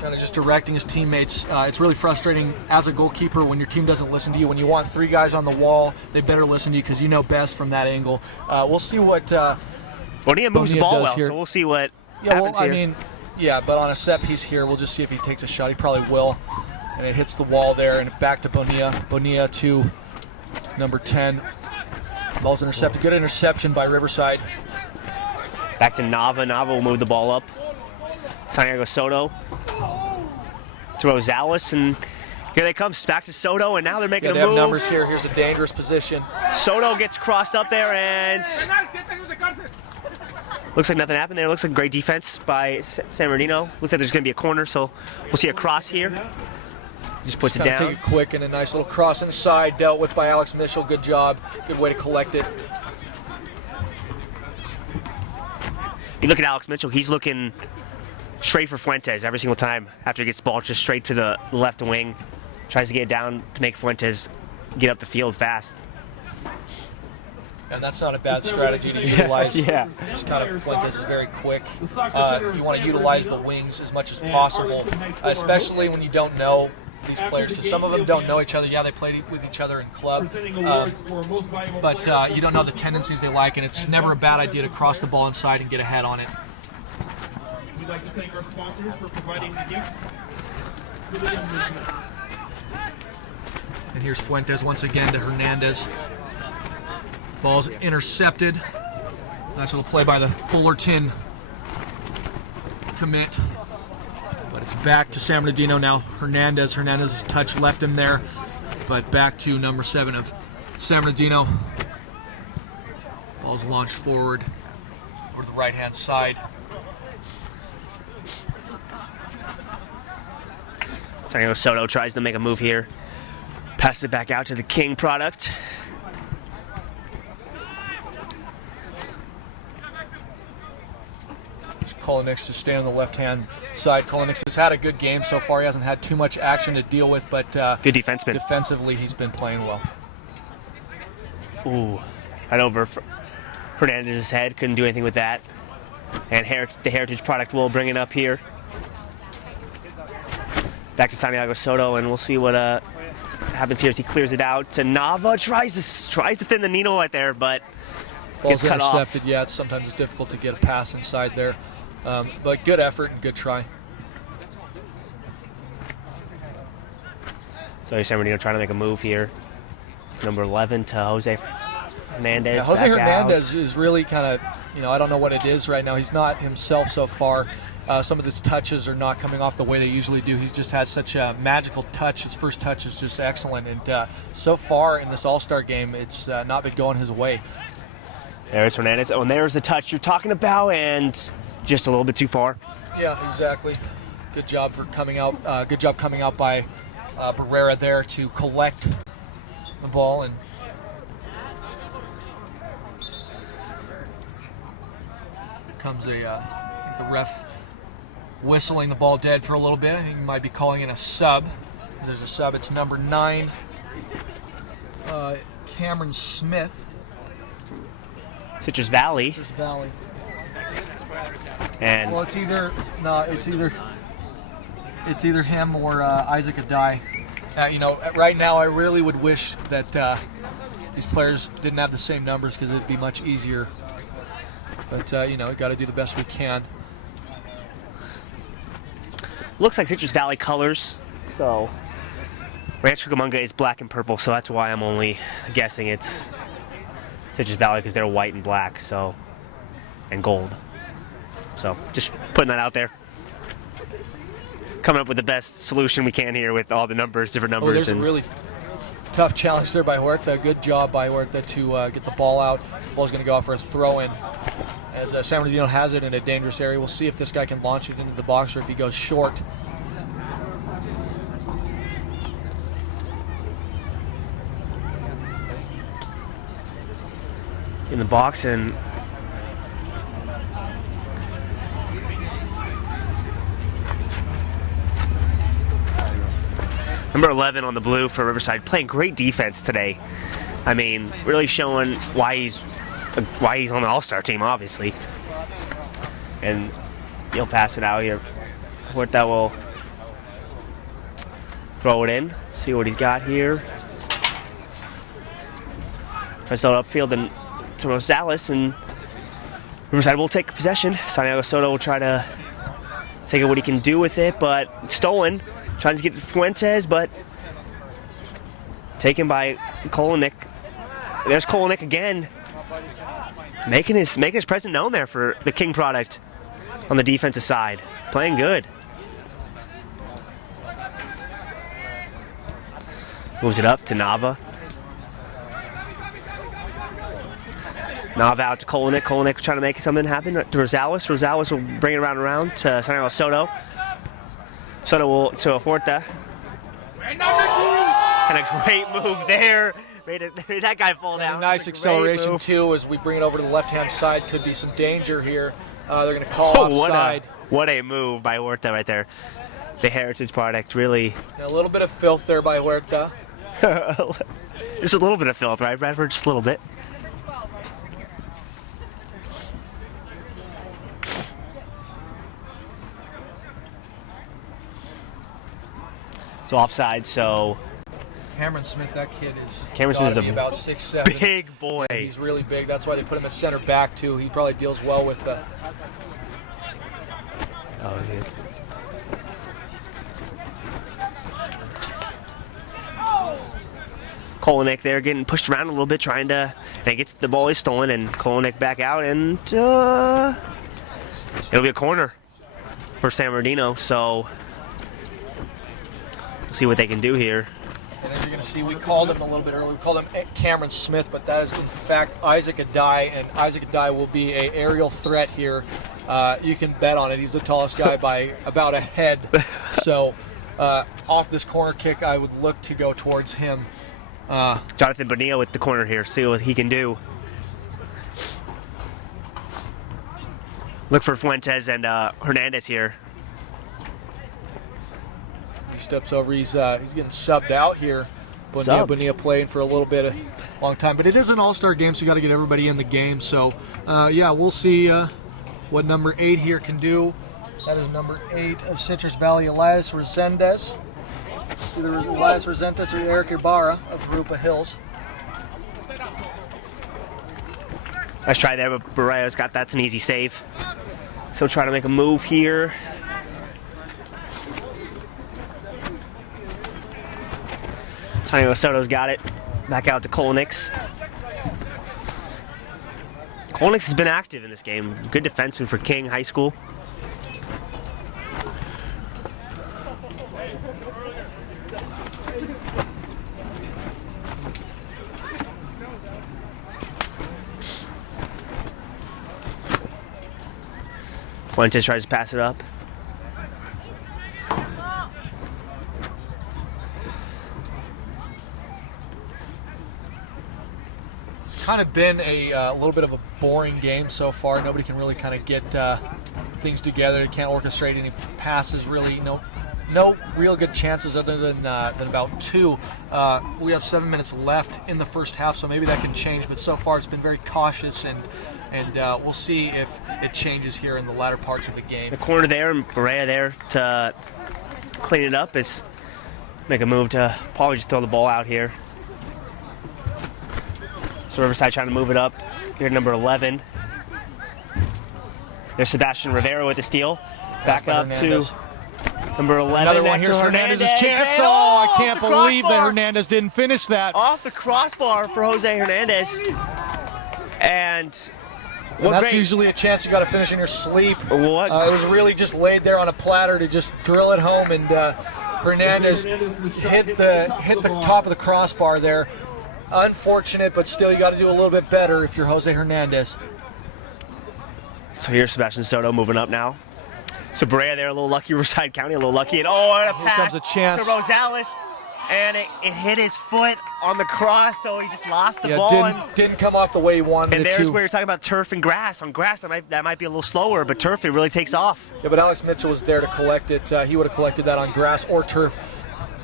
kind of just directing his teammates. It's really frustrating as a goalkeeper when your team doesn't listen to you. When you want 3 guys on the wall, they better listen to you because you know best from that angle. We'll see what Bonilla moves the ball well, here. so we'll see what happens here. I mean, yeah, but on a set piece here, we'll just see if he takes a shot. He probably will. And it hits the wall there, and back to Bonilla. Bonilla to number 10. Ball's intercepted. Good interception by Riverside. Back to Nava. Nava will move the ball up. Santiago Soto to Rosales, and here they come. Back to Soto, and now they're making a They have move. numbers here. Here's a dangerous position. Soto gets crossed up there, and looks like nothing happened there. Looks like great defense by San Bernardino. Looks like there's going to be a corner, so we'll see a cross here. Just puts it down. Take it quick, and a nice little cross inside, dealt with by Alex Mitchell. Good job. Good way to collect it. You look at Alex Mitchell, he's looking straight for Fuentes every single time after he gets the ball just straight to the left wing. Tries to get it down to make Fuentes get up the field fast. And that's not a bad strategy to utilize. Yeah. Just kind of Fuentes is very quick. You want to utilize the wings as much as possible, especially when you don't know these players, because some of them don't know each other. Yeah, they played with each other in club, but you don't know the tendencies they like, and it's never a bad idea to cross the ball inside and get ahead on it. We'd like to thank our sponsors for providing the gifts. And here's Fuentes once again to Hernandez. Ball's intercepted. Nice little play by the Fullerton commit. But it's back to San Bernardino now. Hernandez's touch left him there. But back to number 7 of San Bernardino. Ball's launched forward over the right-hand side. Santiago Soto tries to make a move here. Passes it back out to the King product. Kolinix to stay on the left-hand side. Kolinix has had a good game so far. He hasn't had too much action to deal with, but good defenseman. Defensively, he's been playing well. Ooh, right over Hernandez's head. Couldn't do anything with that. And the Heritage product will bring it up here. Back to Santiago Soto, and we'll see what happens here as he clears it out. To Nava, tries to thin the needle right there, but Ball's gets cut intercepted. off. Yeah, sometimes it's difficult to get a pass inside there. But good effort and good try. So San Bernardino trying to make a move here. It's number 11 to Jose Hernandez. Yeah, Jose back Hernandez out. is really kind of, I don't know what it is right now. He's not himself so far. Some of his touches are not coming off the way they usually do. He's just had such a magical touch. His first touch is just excellent. And so far in this All-Star game, it's not been going his way. There's Hernandez. Oh, and there's the touch you're talking about, and just a little bit too far. Yeah, exactly. Good job for coming out. Good job coming out by Barrera there to collect the ball, and comes I think the ref whistling the ball dead for a little bit. I think he might be calling it a sub. There's a sub. It's number 9, Cameron Smith. Citrus Valley. Citrus Valley. And Well, it's either him or Isaac Adai. Right now I really would wish that these players didn't have the same numbers because it'd be much easier. But we got to do the best we can. looks like Citrus Valley colors. So Rancho Cucamonga is black and purple, so that's why I'm only guessing it's Citrus Valley, because they're white and black, so, and gold. So just putting that out there. Coming up with the best solution we can here with all the numbers, different numbers. Oh, there's a really tough challenge there by Huerta. Good job by Huerta to get the ball out. The ball's going to go out for a throw-in. As San Bernardino has it in a dangerous area. We'll see if this guy can launch it into the box or if he goes short. In the box, and number 11 on the blue for Riverside, playing great defense today. I mean, really showing why he's on the All-Star team, obviously. And he'll pass it out here. Huerta will Throw it in, see what he's got here. Tries to throw it upfield and to Rosales, and Riverside will take possession. Santiago Soto will try to take what he can do with it, but stolen. Tries to get to Fuentes, but taken by Kolonik. There's Kolonik again, making his presence known there for the King product on the defensive side. Playing good. Moves it up to Nava. Nava out to Kolonik. Kolonik trying to make something happen to Rosales. Rosales will bring it around to Santiago Soto. Soto will to Horta. And a great move there. Made that guy fall down. And a nice acceleration too as we bring it over to the left-hand side. Could be some danger here. They're going to call offside. What a move by Horta right there. The Heritage product really. And a little bit of filth there by Huerta. Just a little bit of filth, right, Bradford? Just a little bit. It's offside, so. Cameron Smith, that kid is about 6'7". Big boy. Yeah, he's really big. That's why they put him at center back too. He probably deals well with the. Oh, yeah. Kolonik there getting pushed around a little bit, trying to, and gets the ball is stolen, and Kolonik back out, and it'll be a corner for San Bernardino. So we'll see what they can do here. And as you're going to see, we called him a little bit earlier. We called him Cameron Smith, but that is in fact Isaac Adai, and Isaac Adai will be an aerial threat here. You can bet on it. He's the tallest guy by about a head. So off this corner kick, I would look to go towards him. Jonathan Bonilla with the corner here. See what he can do. Look for Fuentes and Hernandez here. He steps over. He's getting subbed out here. Bonilla playing for a little bit, a long time. But it is an all-star game, so you got to get everybody in the game. So, yeah, we'll see what number 8 here can do. That is number 8 of Citrus Valley, Elias Resendez. Either Elias Resendez or Eric Ibarra of Rupa Hills. Nice try there, but Barrea's got that's an easy save. So try to make a move here. Santiago Soto's got it. Back out to Kolnix. Kolnix has been active in this game. Good defenseman for King High School. Fuentes tries to pass it up. It's kind of been a little bit of a boring game so far. Nobody can really kind of get things together. They can't orchestrate any passes really. No real good chances other than about 2. We have 7 minutes left in the first half, so maybe that can change. But so far, it's been very cautious, and we'll see if it changes here in the latter parts of the game. The corner there, and Perea there to clean it up. Is make a move to probably just throw the ball out here. So Riverside trying to move it up. Here, number 11. There's Sebastian Rivera with the steal. Back up to number 11. Another one. Here's Hernandez's chance. Oh, I can't believe that Hernandez didn't finish that. Off the crossbar for Jose Hernandez. And that's usually a chance you got to finish in your sleep. It was really just laid there on a platter to just drill it home, and Hernandez hit the top of the crossbar there. Unfortunate, but still you got to do a little bit better if you're Jose Hernandez. So here's Sebastian Soto moving up now. So Brea there, a little lucky, Riverside County, a little lucky, and a pass comes a chance to Rosales, and it hit his foot on the cross, so he just lost the ball. Didn't come off the way he wanted and it to. And there's where you're talking about turf and grass. On grass, that might be a little slower, but turf, it really takes off. Yeah, but Alex Mitchell was there to collect it. He would have collected that on grass or turf.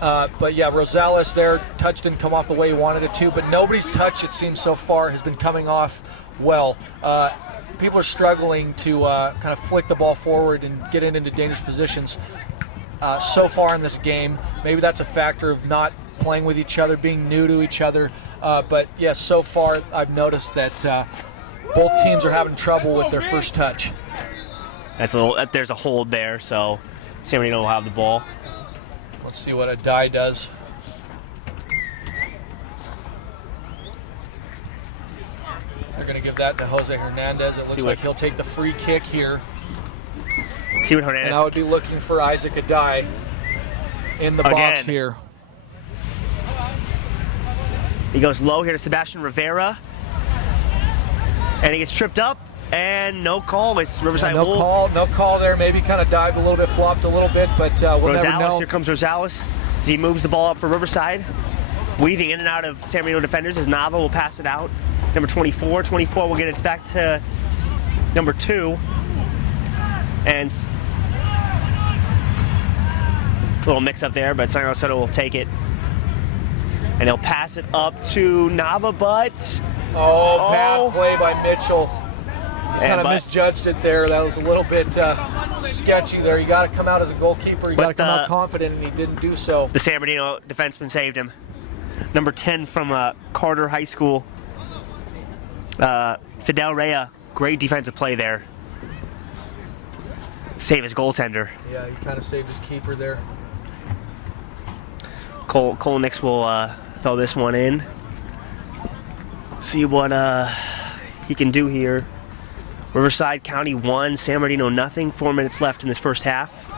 But yeah, Rosales there, touch didn't come off the way he wanted it to, but nobody's touch, it seems so far, has been coming off well. People are struggling to kind of flick the ball forward and get it into dangerous positions. so far in this game. Maybe that's a factor of not playing with each other, being new to each other. But yes, so far I've noticed that both teams are having trouble with their first touch. There's a hold there, so San Bernardino will have the ball. Let's see what Adai does. They're going to give that to Jose Hernandez. It looks like he'll take the free kick here. See what Hernandez. And I would be looking for Isaac Adai in the box here. He goes low here to Sebastian Rivera. And he gets tripped up. And no call. It's Riverside. No call there. Maybe kind of dived a little bit, flopped a little bit, but we'll never know. Here comes Rosales. He moves the ball up for Riverside. Weaving in and out of San Bernardino defenders as Nava will pass it out. Number 24. 24 will get it back to number 2. And a little mix up there, but San Soto will take it. And he'll pass it up to Nava, but... Bad play by Mitchell. Kind of misjudged it there. That was a little bit sketchy there. You got to come out as a goalkeeper. You got to come out confident, and he didn't do so. The San Bernardino defenseman saved him. Number 10 from Carter High School, Fidel Rea. Great defensive play there. Save his goaltender. Yeah, he kind of saved his keeper there. Cole Nix will throw this one in. See what he can do here. Riverside County 1, San Bernardino nothing. 4 minutes left in this first half.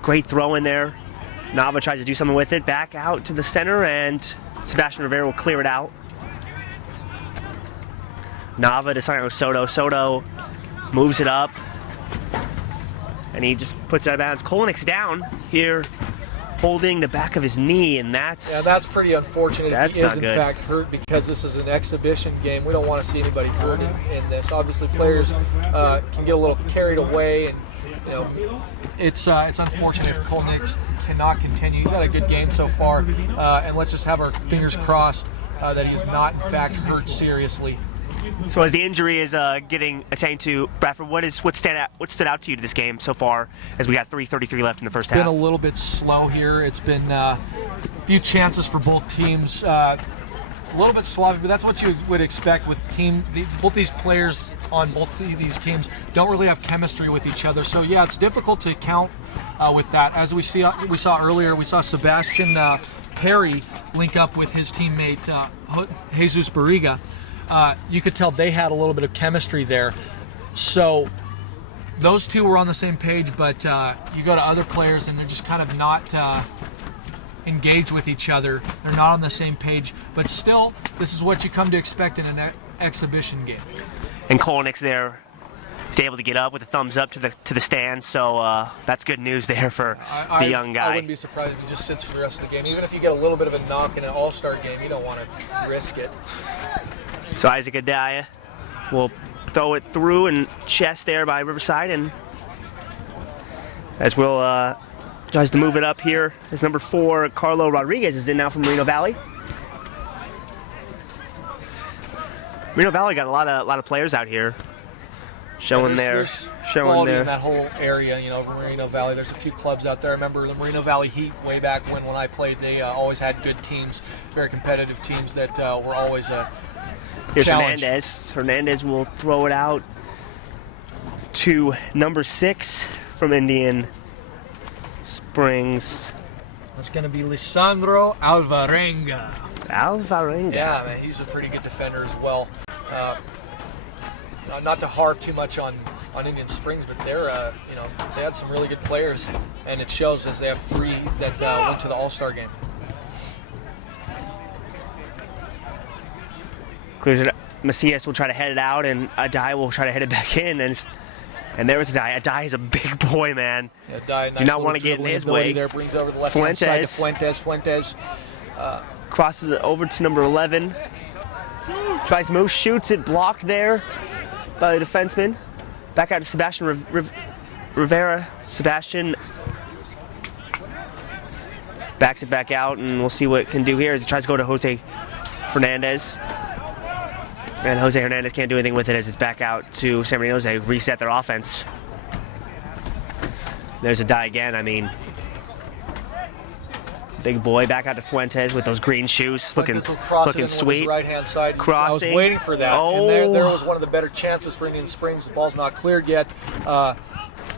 Great throw in there. Nava tries to do something with it. Back out to the center, and Sebastian Rivera will clear it out. Nava to San Soto. Soto moves it up, and he just puts it out of bounds. Kolenik's down here, holding the back of his knee, and that's pretty unfortunate. That's he is not in good. fact hurt, because this is an exhibition game. We don't want to see anybody hurt in this. Obviously, players can get a little carried away, and it's unfortunate if Kolenik cannot continue. He's had a good game so far, and let's just have our fingers crossed that he is not in fact hurt seriously. So as the injury is getting attained to, Bradford, what stood out to you to this game so far, as we got 3:33 left in the first half? It's been a little bit slow here. It's been a few chances for both teams. A little bit sloppy, but that's what you would expect with both these players on both these teams don't really have chemistry with each other. So yeah, it's difficult to count with that. As we saw earlier, we saw Sebastian Perry link up with his teammate Jesus Barriga. You could tell they had a little bit of chemistry there. So those two were on the same page, but you go to other players and they're just kind of not engaged with each other. They're not on the same page, but still, this is what you come to expect in an exhibition game. And Kolenik's there. He's able to get up with a thumbs up to the stand, so that's good news there for the young guy. I wouldn't be surprised if he just sits for the rest of the game. Even if you get a little bit of a knock in an all-star game, you don't want to risk it. So Isaac Adaya will throw it through and chest there by Riverside, and as Will tries to move it up here, as number 4, Carlo Rodriguez is in now from Moreno Valley. Moreno Valley got a lot of players out here showing there's quality in that whole area, Moreno Valley. There's a few clubs out there. I remember the Moreno Valley Heat way back when I played. They always had good teams, very competitive teams that were always Here's challenge. Hernandez. Hernandez will throw it out to number 6 from Indian Springs. It's going to be Lisandro Alvarenga. Alvarenga. Yeah, man, he's a pretty good defender as well. Not to harp too much on Indian Springs, but they're they had some really good players, and it shows as they have 3 that went to the All-Star game. Macias will try to head it out, and Adai will try to head it back in, and there was Adai. Adai is a big boy, man. Yeah, Adai, nice do not want to get in his way. There brings over the left-hand side to Fuentes. Crosses it over to number 11. Tries to move, shoots it, blocked there by the defenseman. Back out to Sebastian Rivera. Sebastian backs it back out, and we'll see what it can do here as he tries to go to Jose Fernandez. And Jose Hernandez can't do anything with it as it's back out to San Bernardino. They reset their offense. There's a die again. I mean, Big boy back out to Fuentes with those green shoes, Fuentes will cross it in looking with his sweet. right-hand side. Crossing. I was waiting for that. Oh. And there was one of the better chances for Indian Springs. The ball's not cleared yet.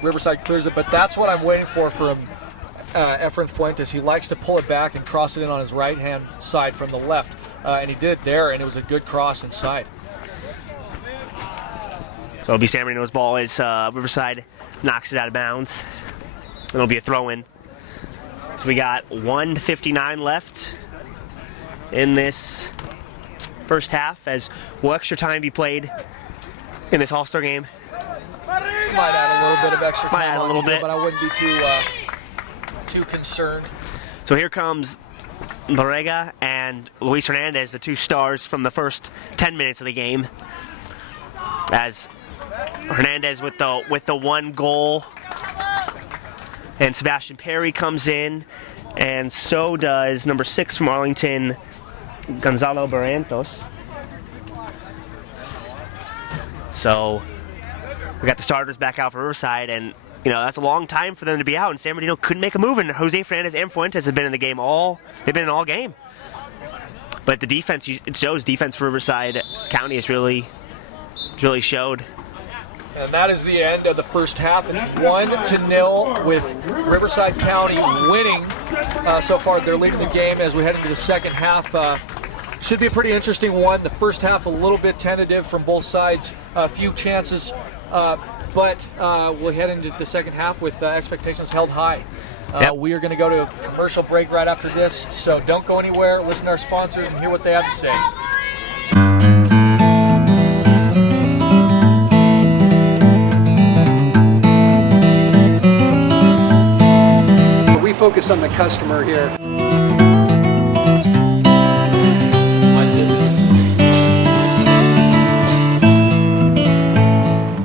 Riverside clears it, but that's what I'm waiting for from Efren Fuentes. He likes to pull it back and cross it in on his right-hand side from the left. And he did it there, and it was a good cross inside. So it'll be San Bernardino's ball as Riverside knocks it out of bounds. It'll be a throw-in. So we got 1:59 left in this first half as will extra time be played in this All-Star game. Might add a little bit of extra time Might add a little bit. but I wouldn't be too concerned. So here comes Borrega and Luis Hernandez, the two stars from the first 10 minutes of the game. As Hernandez with the one goal, and Sebastian Perry comes in, and so does number 6 from Arlington, Gonzalo Barrientos. So we got the starters back out for Riverside, and you know that's a long time for them to be out, and San Bernardino couldn't make a move, and Jose Fernandez and Fuentes have been in the game they've been in all game. But the defense, it shows defense for Riverside County has really showed. And that is the end of the first half. It's 1-0 with Riverside County winning so far. They're leading the game as we head into the second half. Should be a pretty interesting one. The first half a little bit tentative from both sides. A few chances, but we'll head into the second half with expectations held high. Yep. We are going to go to a commercial break right after this, so don't go anywhere. Listen to our sponsors and hear what they have to say. We focus on the customer here.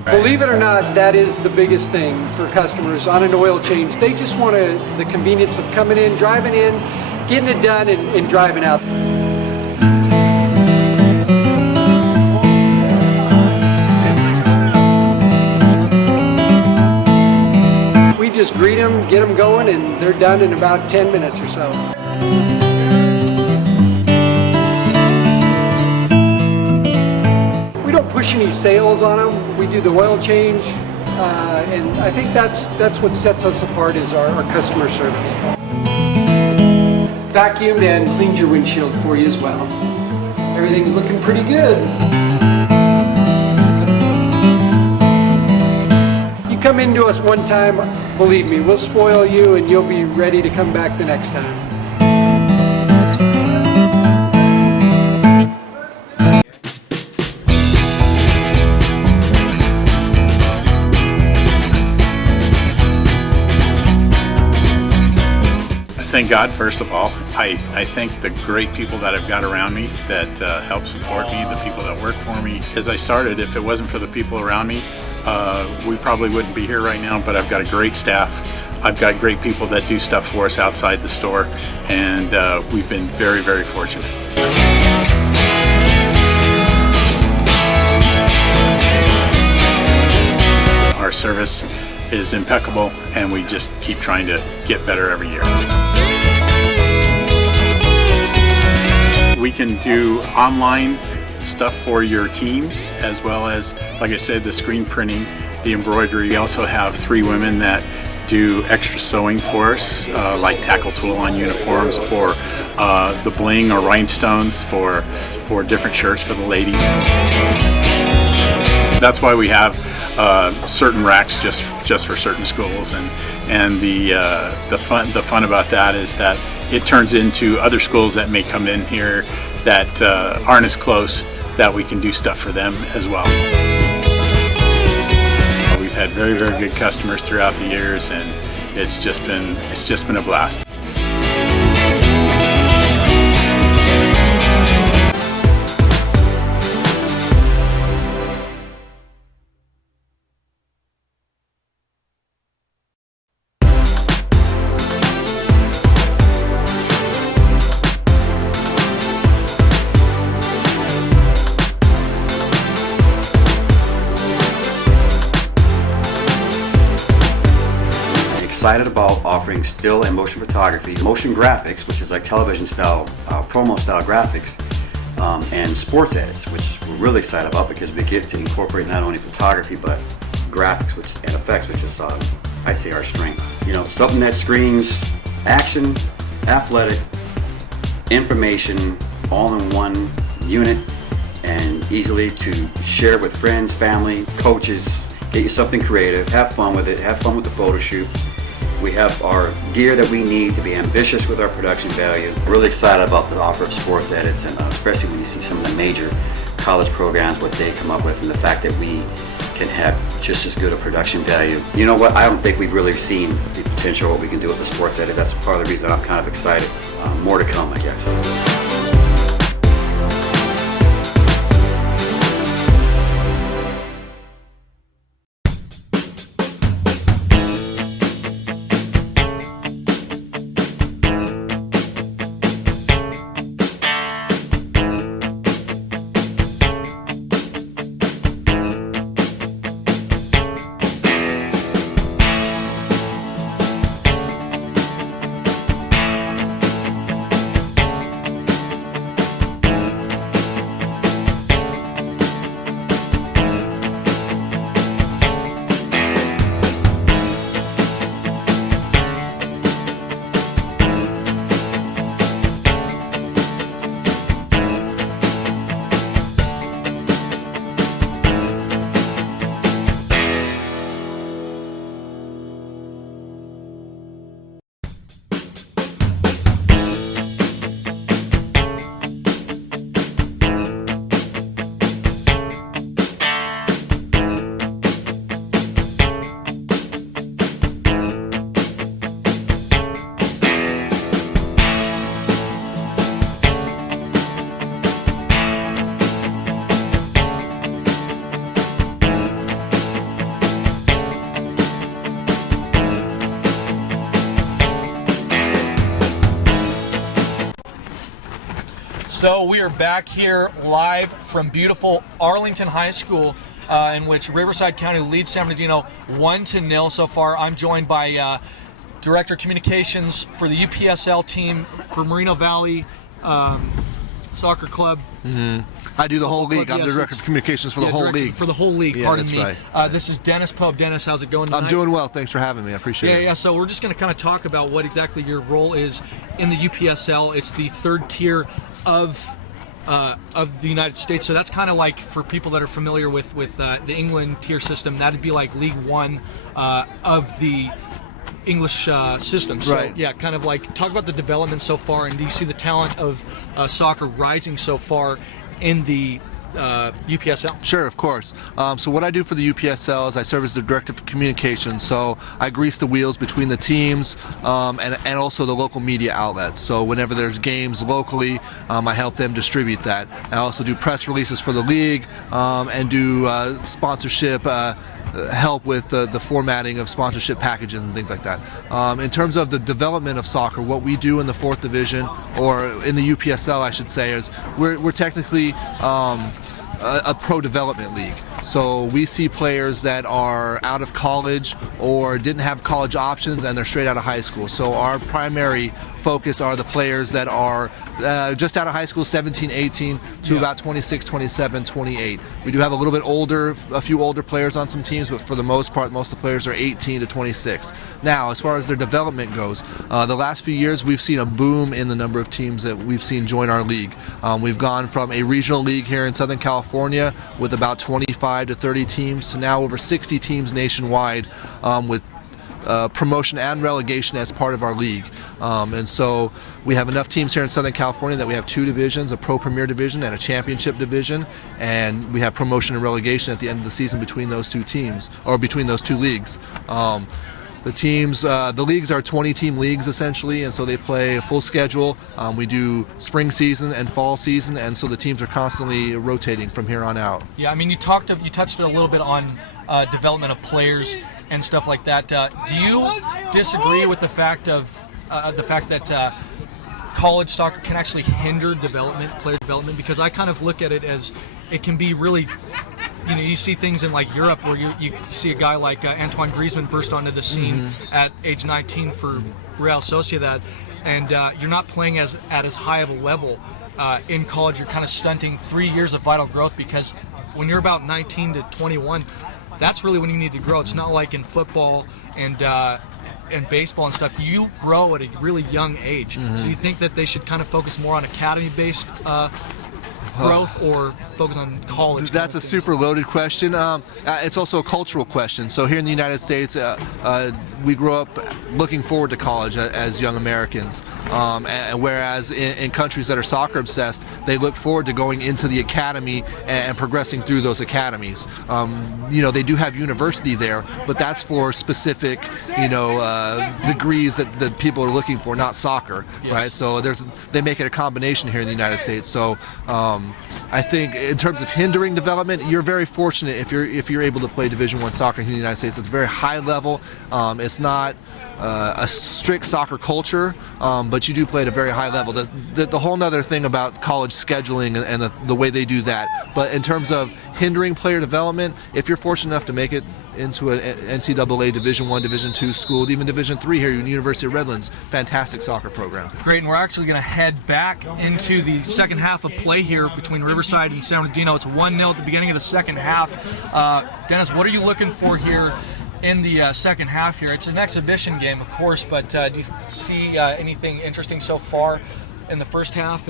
Believe it or not, that is the biggest thing for customers on an oil change. They just want the convenience of coming in, driving in, getting it done, and driving out. We just greet them, get them going, and they're done in about 10 minutes or so. We don't push any sales on them. We do the oil change, and I think that's what sets us apart is our customer service. Vacuumed and cleaned your windshield for you as well. Everything's looking pretty good. You come into us one time, believe me, we'll spoil you and you'll be ready to come back the next time. Thank God, first of all. I thank the great people that I've got around me that help support me, the people that work for me. As I started, if it wasn't for the people around me, we probably wouldn't be here right now, but I've got a great staff. I've got great people that do stuff for us outside the store, and we've been very, very fortunate. Our service is impeccable, and we just keep trying to get better every year. We can do online stuff for your teams, as well as, like I said, the screen printing, the embroidery. We also have 3 women that do extra sewing for us, like tackle tool on uniforms, or the bling or rhinestones for different shirts for the ladies. That's why we have certain racks just for certain schools, and the fun about that is that it turns into other schools that may come in here that aren't as close, that we can do stuff for them as well. We've had very, very good customers throughout the years, and it's just been a blast. excited about offering still and motion photography, motion graphics, which is like television style, promo style graphics, and sports edits, which we're really excited about because we get to incorporate not only photography but graphics and effects, which is I'd say our strength. You know, something that screams action, athletic, information, all in one unit, and easily to share with friends, family, coaches. Get you something creative, have fun with it, have fun with the photo shoot. We have our gear that we need to be ambitious with our production value. Really excited about the offer of sports edits, and especially when you see some of the major college programs, what they come up with, and the fact that we can have just as good a production value. You know what, I don't think we've really seen the potential of what we can do with the sports edit. That's part of the reason I'm kind of excited. More to come, I guess. So we are back here live from beautiful Arlington High School, in which Riverside County leads San Bernardino 1-0 so far. I'm joined by Director of Communications for the UPSL team for Moreno Valley Soccer Club. I do the whole league. I'm the Director of Communications for the whole league. For the whole league, yeah, pardon that's me. Right. This is Dennis Pope. Dennis, how's it going tonight? I'm doing well. Thanks for having me. I appreciate it. Yeah, so we're just going to kind of talk about what exactly your role is in the UPSL. It's the third tier of the United States. So that's kind of like, for people that are familiar with the England tier system, that'd be like League One of the English system. So, right. Yeah, kind of like talk about the development so far, and do you see the talent of soccer rising so far in the UPSL? Sure, of course. So what I do for the UPSL is I serve as the Director of Communications. So I grease the wheels between the teams and also the local media outlets. So whenever there's games locally, I help them distribute that. I also do press releases for the league and do sponsorship help with the formatting of sponsorship packages and things like that. In terms of the development of soccer, what we do in the 4th division, or in the UPSL I should say, is we're technically a pro development league. So we see players that are out of college or didn't have college options and they're straight out of high school. So our primary focus are the players that are just out of high school, 17, 18 to about 26, 27, 28. We do have a little bit older, a few older players on some teams, but for the most part, most of the players are 18 to 26. Now, as far as their development goes, the last few years we've seen a boom in the number of teams that we've seen join our league. We've gone from a regional league here in Southern California with about 25 to 30 teams to now over 60 teams nationwide, with promotion and relegation as part of our league. And so we have enough teams here in Southern California that we have 2 divisions, a Pro Premier division and a Championship division, and we have promotion and relegation at the end of the season between those 2 teams, or between those 2 leagues. The teams, the leagues are 20-team leagues essentially, and so they play a full schedule. We do spring season and fall season, and so the teams are constantly rotating from here on out. Yeah, I mean, you touched a little bit on development of players and stuff like that. Do you disagree with the fact that college soccer can actually hinder player development? Because I kind of look at it as it can be really you see things in like Europe where you see a guy like Antoine Griezmann burst onto the scene at age 19 for Real Sociedad, and you're not playing at as high of a level in college. You're kind of stunting 3 years of vital growth, because when you're about 19 to 21, that's really when you need to grow. It's not like in football and baseball and stuff. You grow at a really young age. So you think that they should kind of focus more on academy-based growth, or focus on college? That's a super loaded question. It's also a cultural question. So here in the United States, we grew up looking forward to college as young Americans, and whereas in countries that are soccer obsessed, they look forward to going into the academy and progressing through those academies. They do have university there, but that's for specific, degrees that people are looking for, not soccer, right? So they make it a combination here in the United States. So I think in terms of hindering development, you're very fortunate if you're able to play Division I soccer in the United States. It's very high level. It's not a strict soccer culture, but you do play at a very high level. The whole other thing about college scheduling and the way they do that. But in terms of hindering player development, if you're fortunate enough to make it into an NCAA Division I, Division II school, even Division III here at University of Redlands, fantastic soccer program. Great, and we're actually going to head back into the second half of play here between Riverside and San Bernardino. It's 1-0 at the beginning of the second half. Dennis, what are you looking for here in the second half here? It's an exhibition game, of course, but do you see anything interesting so far in the first half?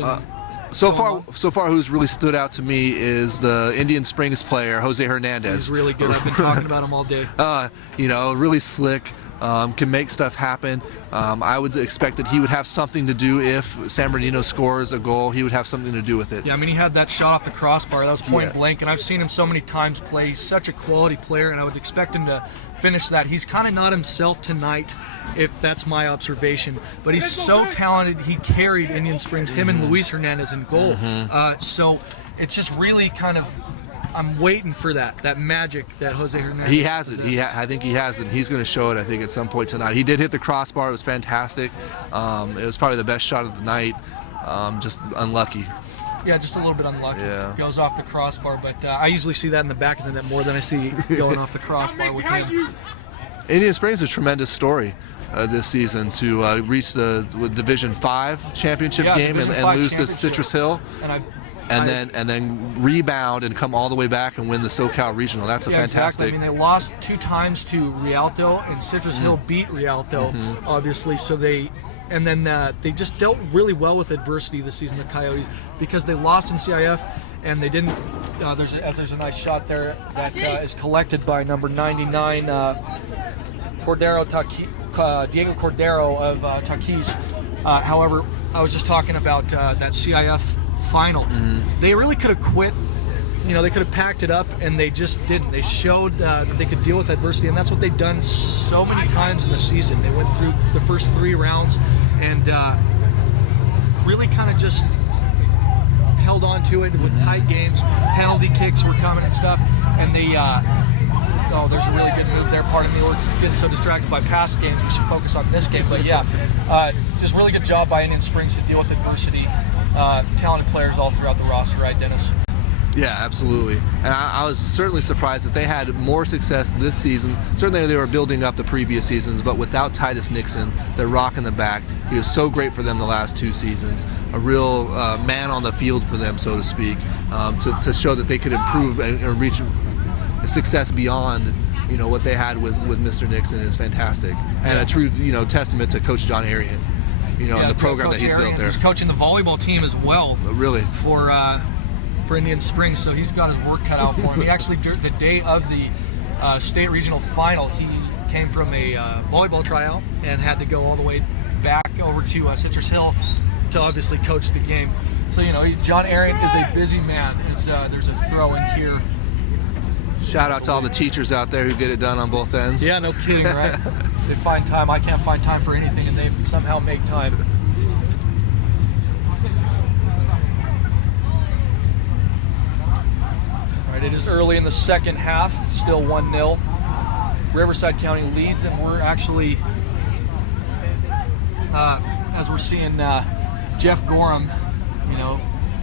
So far, who's really stood out to me is the Indian Springs player, Jose Hernandez. He's really good. I've been talking about him all day. Really slick. Can make stuff happen. I would expect that he would have something to do if San Bernardino scores a goal. He would have something to do with it. Yeah, I mean, he had that shot off the crossbar. That was point blank, and I've seen him so many times play. He's such a quality player, and I would expect him to finish that. He's kind of not himself tonight, if that's my observation, but he's so talented. He carried Indian Springs, him and Luis Hernandez in goal. So it's just really kind of, I'm waiting for that magic that Jose Hernandez. He has it. I think he has it. He's going to show it, I think, at some point tonight. He did hit the crossbar. It was fantastic. It was probably the best shot of the night. Just unlucky. Yeah, just a little bit unlucky. Yeah. Goes off the crossbar, but I usually see that in the back of the net more than I see going off the crossbar with him. Indian Springs is a tremendous story this season to reach the Division 5 championship game and lose to Citrus Hill. And then rebound and come all the way back and win the SoCal Regional. That's fantastic. Exactly. I mean, they lost 2 times to Rialto, and Citrus Hill beat Rialto, obviously. So they just dealt really well with adversity this season, the Coyotes, because they lost in CIF and they didn't. There's a nice shot there that is collected by number 99, Diego Cordero of Taquis. However, I was just talking about that CIF final. They really could have quit. They could have packed it up, and they just didn't. They showed that they could deal with adversity, and that's what they've done so many times in the season. They went through the first 3 rounds and really kind of just held on to it with tight games. Penalty kicks were coming and stuff, and they there's a really good move there. Pardon me, we're getting so distracted by past games. We should focus on this game. But just really good job by Indian Springs to deal with adversity. Talented players all throughout the roster, right, Dennis? Yeah, absolutely. And I was certainly surprised that they had more success this season. Certainly they were building up the previous seasons, but without Titus Nixon, their rock in the back, he was so great for them the last 2 seasons. A real man on the field for them, so to speak, to show that they could improve and reach success beyond what they had with Mr. Nixon is fantastic. And a true testament to Coach John Arian, and the program Coach that he's Arian, built there. He's coaching the volleyball team as well. Really? For Indian Springs, so he's got his work cut out for him. He actually, the day of the state regional final, he came from a volleyball tryout and had to go all the way back over to Citrus Hill to obviously coach the game. So John Arian is a busy man. There's a throw in here. Shout out to all the teachers out there who get it done on both ends. Yeah, no kidding, right? They find time. I can't find time for anything, and they somehow make time. All right, it is early in the second half, still 1-0. Riverside County leads, and we're actually, as we're seeing Jeff Gorham,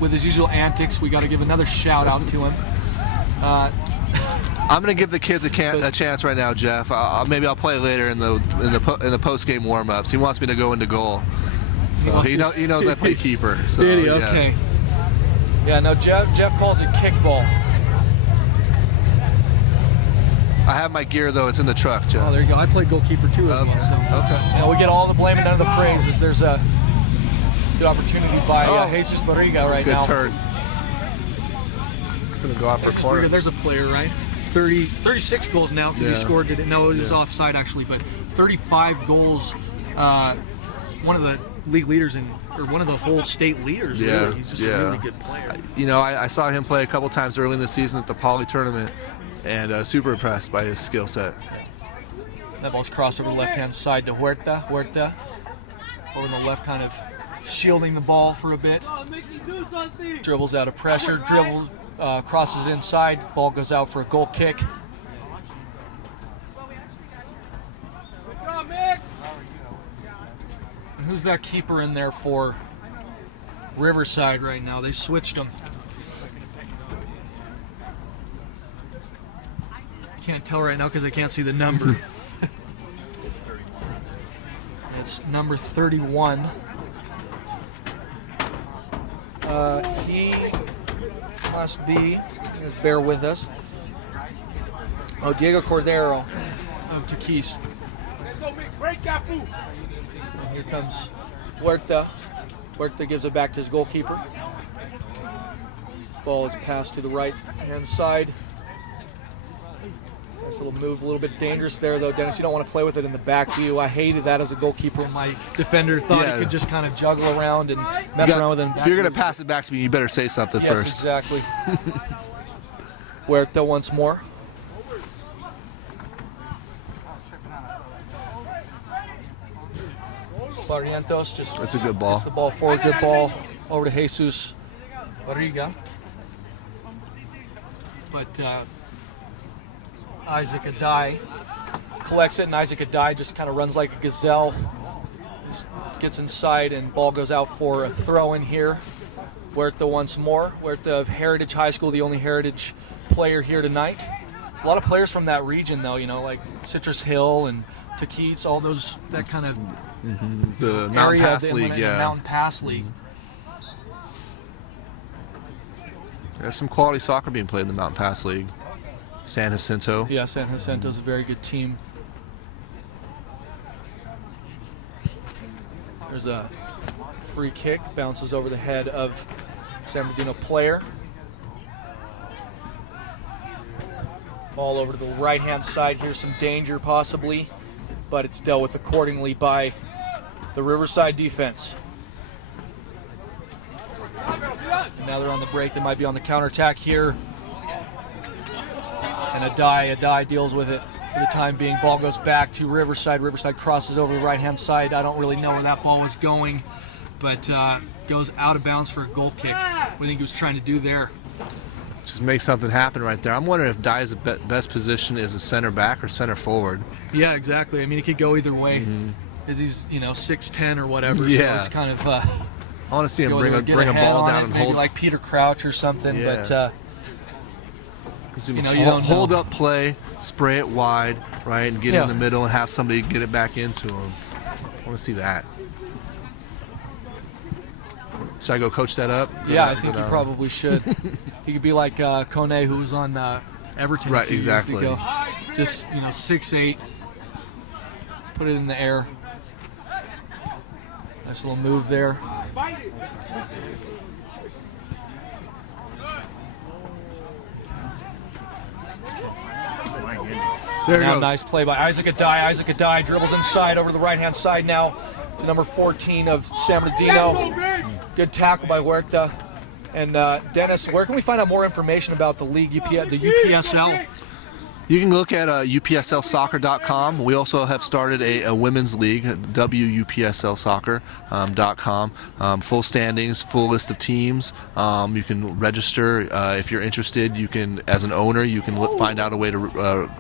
with his usual antics, we got to give another shout out to him. I'm gonna give the kids a chance right now, Jeff. Maybe I'll play later in the post game warm-ups. He wants me to go into goal, so he knows I play keeper. So, Did he? yeah. Okay. Yeah. No, Jeff calls it kickball. I have my gear though. It's in the truck, Jeff. Oh, there you go. I played goalkeeper too as well. So. Okay. We get all the blame and none of the praises. There's a good opportunity by Jesus Barriga right now. Good turn. He's gonna go out for a corner. There's a player, right? 36 goals now because he scored. No, it was offside actually, but 35 goals. One of the league leaders or one of the whole state leaders. Yeah, really. He's just a really good player. I saw him play a couple times early in the season at the Poly tournament, and super impressed by his skill set. That ball's crossed over the left-hand side to Huerta. Huerta over in the left, kind of shielding the ball for a bit. Dribbles out of pressure. Dribbles. Crosses it inside, ball goes out for a goal kick. And who's that keeper in there for Riverside right now? They switched him. I can't tell right now because I can't see the number. It's number 31. He must be, just bear with us. Oh, Diego Cordero of Tequis. And here comes Huerta. Huerta gives it back to his goalkeeper. Ball is passed to the right hand side. Nice little move, a little bit dangerous there though, Dennis. You don't want to play with it in the back view. I hated that as a goalkeeper. My defender thought he could just kind of juggle around and mess around with it. If you're going to pass it back to me, you better say something first. Yes, exactly. Huerta once more. Barrientos just That's a good ball. gets the ball forward. Good ball over to Jesus Barriga. But Isaac Adai collects it, and Isaac Adai just kind of runs like a gazelle. Just gets inside, and ball goes out for a throw in here. Huerta once more. Huerta of Heritage High School, the only Heritage player here tonight. A lot of players from that region, though, like Citrus Hill and Tequis, all those, that kind of the Mountain Pass League, the Mountain Pass League. There's some quality soccer being played in the Mountain Pass League. San Jacinto. Yeah, San Jacinto's a very good team. There's a free kick, bounces over the head of San Bernardino player. Ball over to the right-hand side. Here's some danger possibly, but it's dealt with accordingly by the Riverside defense. And now they're on the break. They might be on the counterattack here. And Adai deals with it for the time being. Ball goes back to Riverside. Riverside crosses over the right-hand side. I don't really know where that ball was going, but goes out of bounds for a goal kick. What do you think he was trying to do there? Just make something happen right there. I'm wondering if Dai's best position is a center back or center forward. Yeah, exactly. I mean, it could go either way. Because he's 6'10" or whatever. Yeah. So it's kind of. I want to see him bring a ball down and hold. Like Peter Crouch or something, Yeah. but. You don't hold up play, spray it wide, right, and get in the middle and have somebody get it back into him. I want to see that. Should I go coach that up? I think you probably should. He could be like Kone, who was on Everton a few years ago. Just 6'8", put it in the air. Nice little move there. There Now goes. nice play by Isaac Adai. Isaac Adai dribbles inside over to the right-hand side now to number 14 of San Bernardino. Good tackle by Huerta. And Dennis, where can we find out more information about the league, the UPSL? You can look at UPSLsoccer.com. We also have started a women's league, WUPSLsoccer.com. Full standings, full list of teams. You can register if you're interested. You can, as an owner, you can find out a way to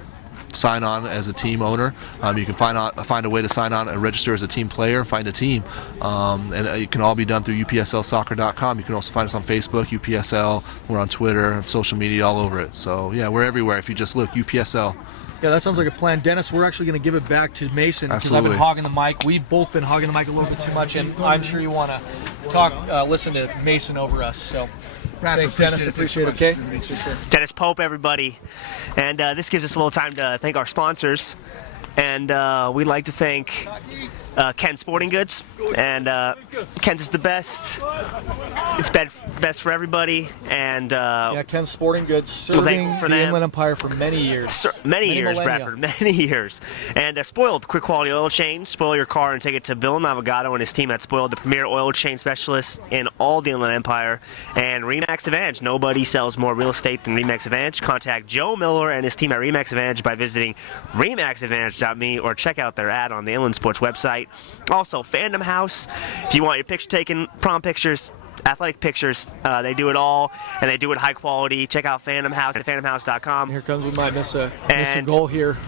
sign on as a team owner. You can find a way to sign on and register as a team player, find a team, and it can all be done through UPSLsoccer.com. You can also find us on Facebook, UPSL. We're on Twitter, social media, all over it. So yeah, we're everywhere. If you just look, UPSL. Yeah, that sounds like a plan. Dennis, we're actually going to give it back to Mason because I've Absolutely. been hogging the mic. We've both been hogging the mic a little bit too much, and I'm sure you want to listen to Mason over us. So, thanks, Dennis. Appreciate it. Okay. Dennis Pope, everybody. And this gives us a little time to thank our sponsors. And we'd like to thank Ken Sporting Goods. And Ken's is the best. It's best for everybody. And yeah, Ken Sporting Goods serving the Inland Empire for many years. Many years, Bradford. Many years. And Spoiled, quick quality oil change. Spoil your car and take it to Bill Navigato and his team at Spoiled, the premier oil change specialist in all the Inland Empire. And Remax Advantage. Nobody sells more real estate than Remax Advantage. Contact Joe Miller and his team at Remax Advantage by visiting remaxadvantage.me or check out their ad on the Inland Sports website. Also, Fandom House. If you want your picture taken, prom pictures, athletic pictures, they do it all, and they do it high quality. Check out Fandom House at phantomhouse.com. Here comes, we might miss a goal here.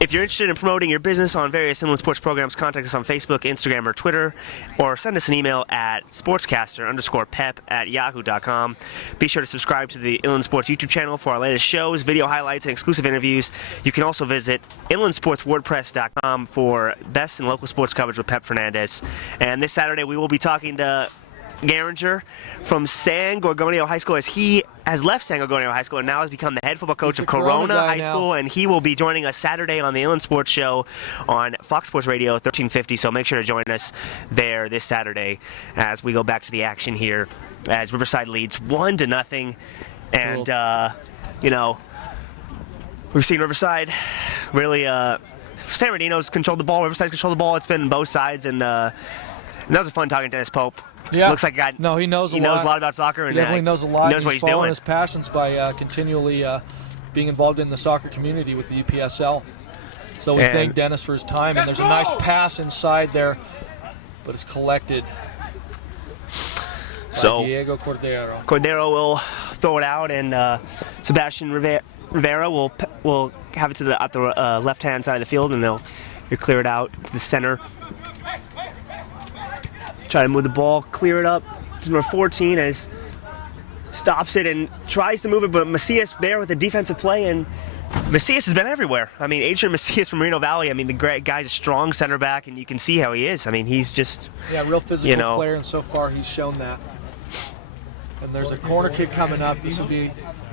If you're interested in promoting your business on various Inland Sports programs, contact us on Facebook, Instagram, or Twitter, or send us an email at sportscaster_pep@yahoo.com. Be sure to subscribe to the Inland Sports YouTube channel for our latest shows, video highlights, and exclusive interviews. You can also visit inlandsportswordpress.com for best and local sports coverage with Pep Fernandez. And this Saturday, we will be talking to Garinger from San Gorgonio High School, as he has left San Gorgonio High School and now has become the head football coach of Corona High School, and he will be joining us Saturday on the Inland Sports Show on Fox Sports Radio 1350, so make sure to join us there this Saturday as we go back to the action here as Riverside leads 1-0, and you know, we've seen Riverside really San Bernardino's controlled the ball, Riverside's controlled the ball. It's been both sides, and that was a fun talking to Dennis Pope. Yeah. Looks like a guy. No, he knows a lot about soccer, and he definitely knows a lot. Knows what he's following doing. his passions by continually being involved in the soccer community with the UPSL. So we thank Dennis for his time. And there's a nice pass inside there, but it's collected. So Diego Cordero. Cordero will throw it out, and Sebastian Rivera will have it to the left-hand side of the field, and they'll clear it out to the center. Try to move the ball, clear it up to number 14 as stops it and tries to move it, but Macias there with the defensive play, and Macias has been everywhere. I mean, Adrian Macias from Reno Valley, I mean, the great guy's a strong center back, and you can see how he is. I mean, he's just... Yeah, real physical player, and so far he's shown that. And there's a corner kick coming up. This will be a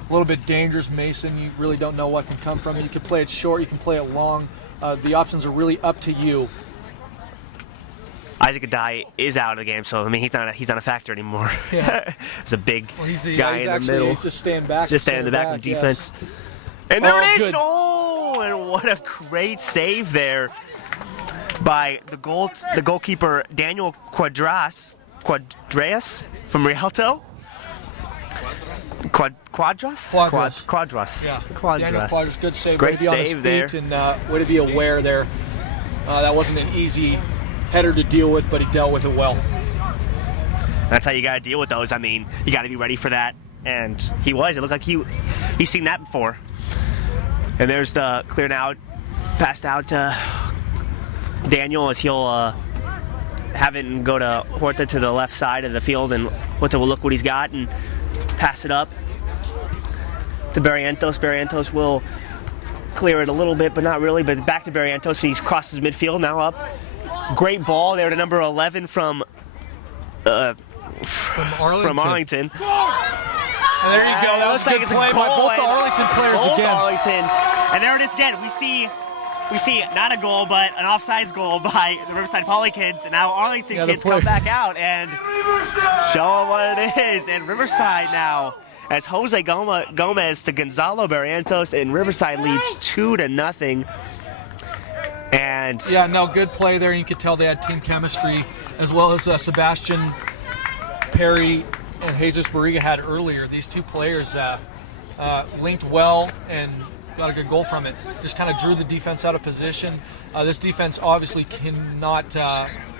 little bit dangerous, Mason. You really don't know what can come from it. You can play it short, you can play it long. The options are really up to you. Isaac Adai is out of the game, so I mean he's not a factor anymore. Yeah. It's a big guy in the actually, middle. He's just staying back. Just staying in the back of the defense. Yes. And there it is! Good. Oh, and what a great save there by the goalkeeper Daniel Quadras from Rialto. Quadras. Yeah. Quadras. Daniel Quadras, good save. Great save there. And way to be aware there. That wasn't an easy header to deal with, but he dealt with it well. That's how you got to deal with those. I mean, you got to be ready for that, and he was. It looked like he's seen that before. And there's the clear out, passed out to Daniel as he'll have it and go to Horta to the left side of the field, and Horta will look what he's got and pass it up to Barrientos. Barrientos will clear it a little bit, but not really. But back to Barrientos, and he crosses midfield now up. Great ball there to number 11 from Arlington. And there you go. That was a good play by both the Arlington players again. Arlingtons. And there it is again. We see not a goal, but an offsides goal by the Riverside Poly kids. And now Arlington kids come back out and show them what it is. And Riverside now, as Jose Gomez to Gonzalo Barrientos, and Riverside leads 2-0. And yeah, no, good play there. You could tell they had team chemistry, as well as Sebastian Perry and Jesus Barriga had earlier. These two players linked well and got a good goal from it. Just kind of drew the defense out of position. This defense obviously cannot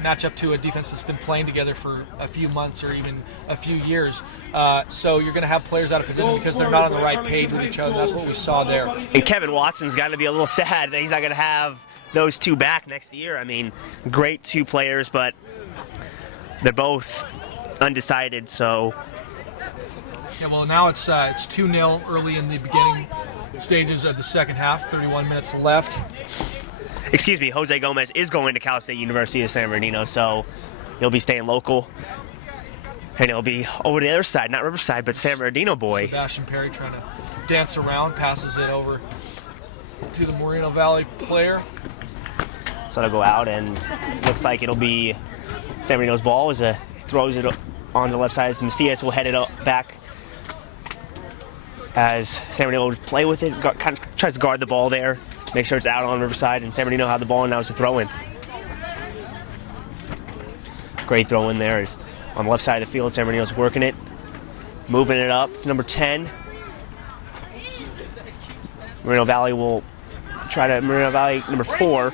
match up to a defense that's been playing together for a few months or even a few years. So you're going to have players out of position because they're not on the right page with each other. That's what we saw there. And Kevin Watson's got to be a little sad that he's not going to have those two back next year. I mean, great two players, but they're both undecided, so. Yeah, well, now it's 2-0 early in the beginning stages of the second half, 31 minutes left. Excuse me, Jose Gomez is going to Cal State University of San Bernardino, so he'll be staying local. And he'll be over the other side, not Riverside, but San Bernardino boy. Sebastian Perry trying to dance around, passes it over to the Moreno Valley player. So it'll go out, and looks like it'll be San Bernardino's ball as he throws it on the left side. As Macias will head it up back as San Bernardino will play with it, kind of tries to guard the ball there, make sure it's out on Riverside, and San Bernardino have the ball, and now it's a throw-in. Great throw-in there is on the left side of the field. San Bernardino's working it, moving it up to number 10. Moreno Valley will try to, Moreno Valley number 4.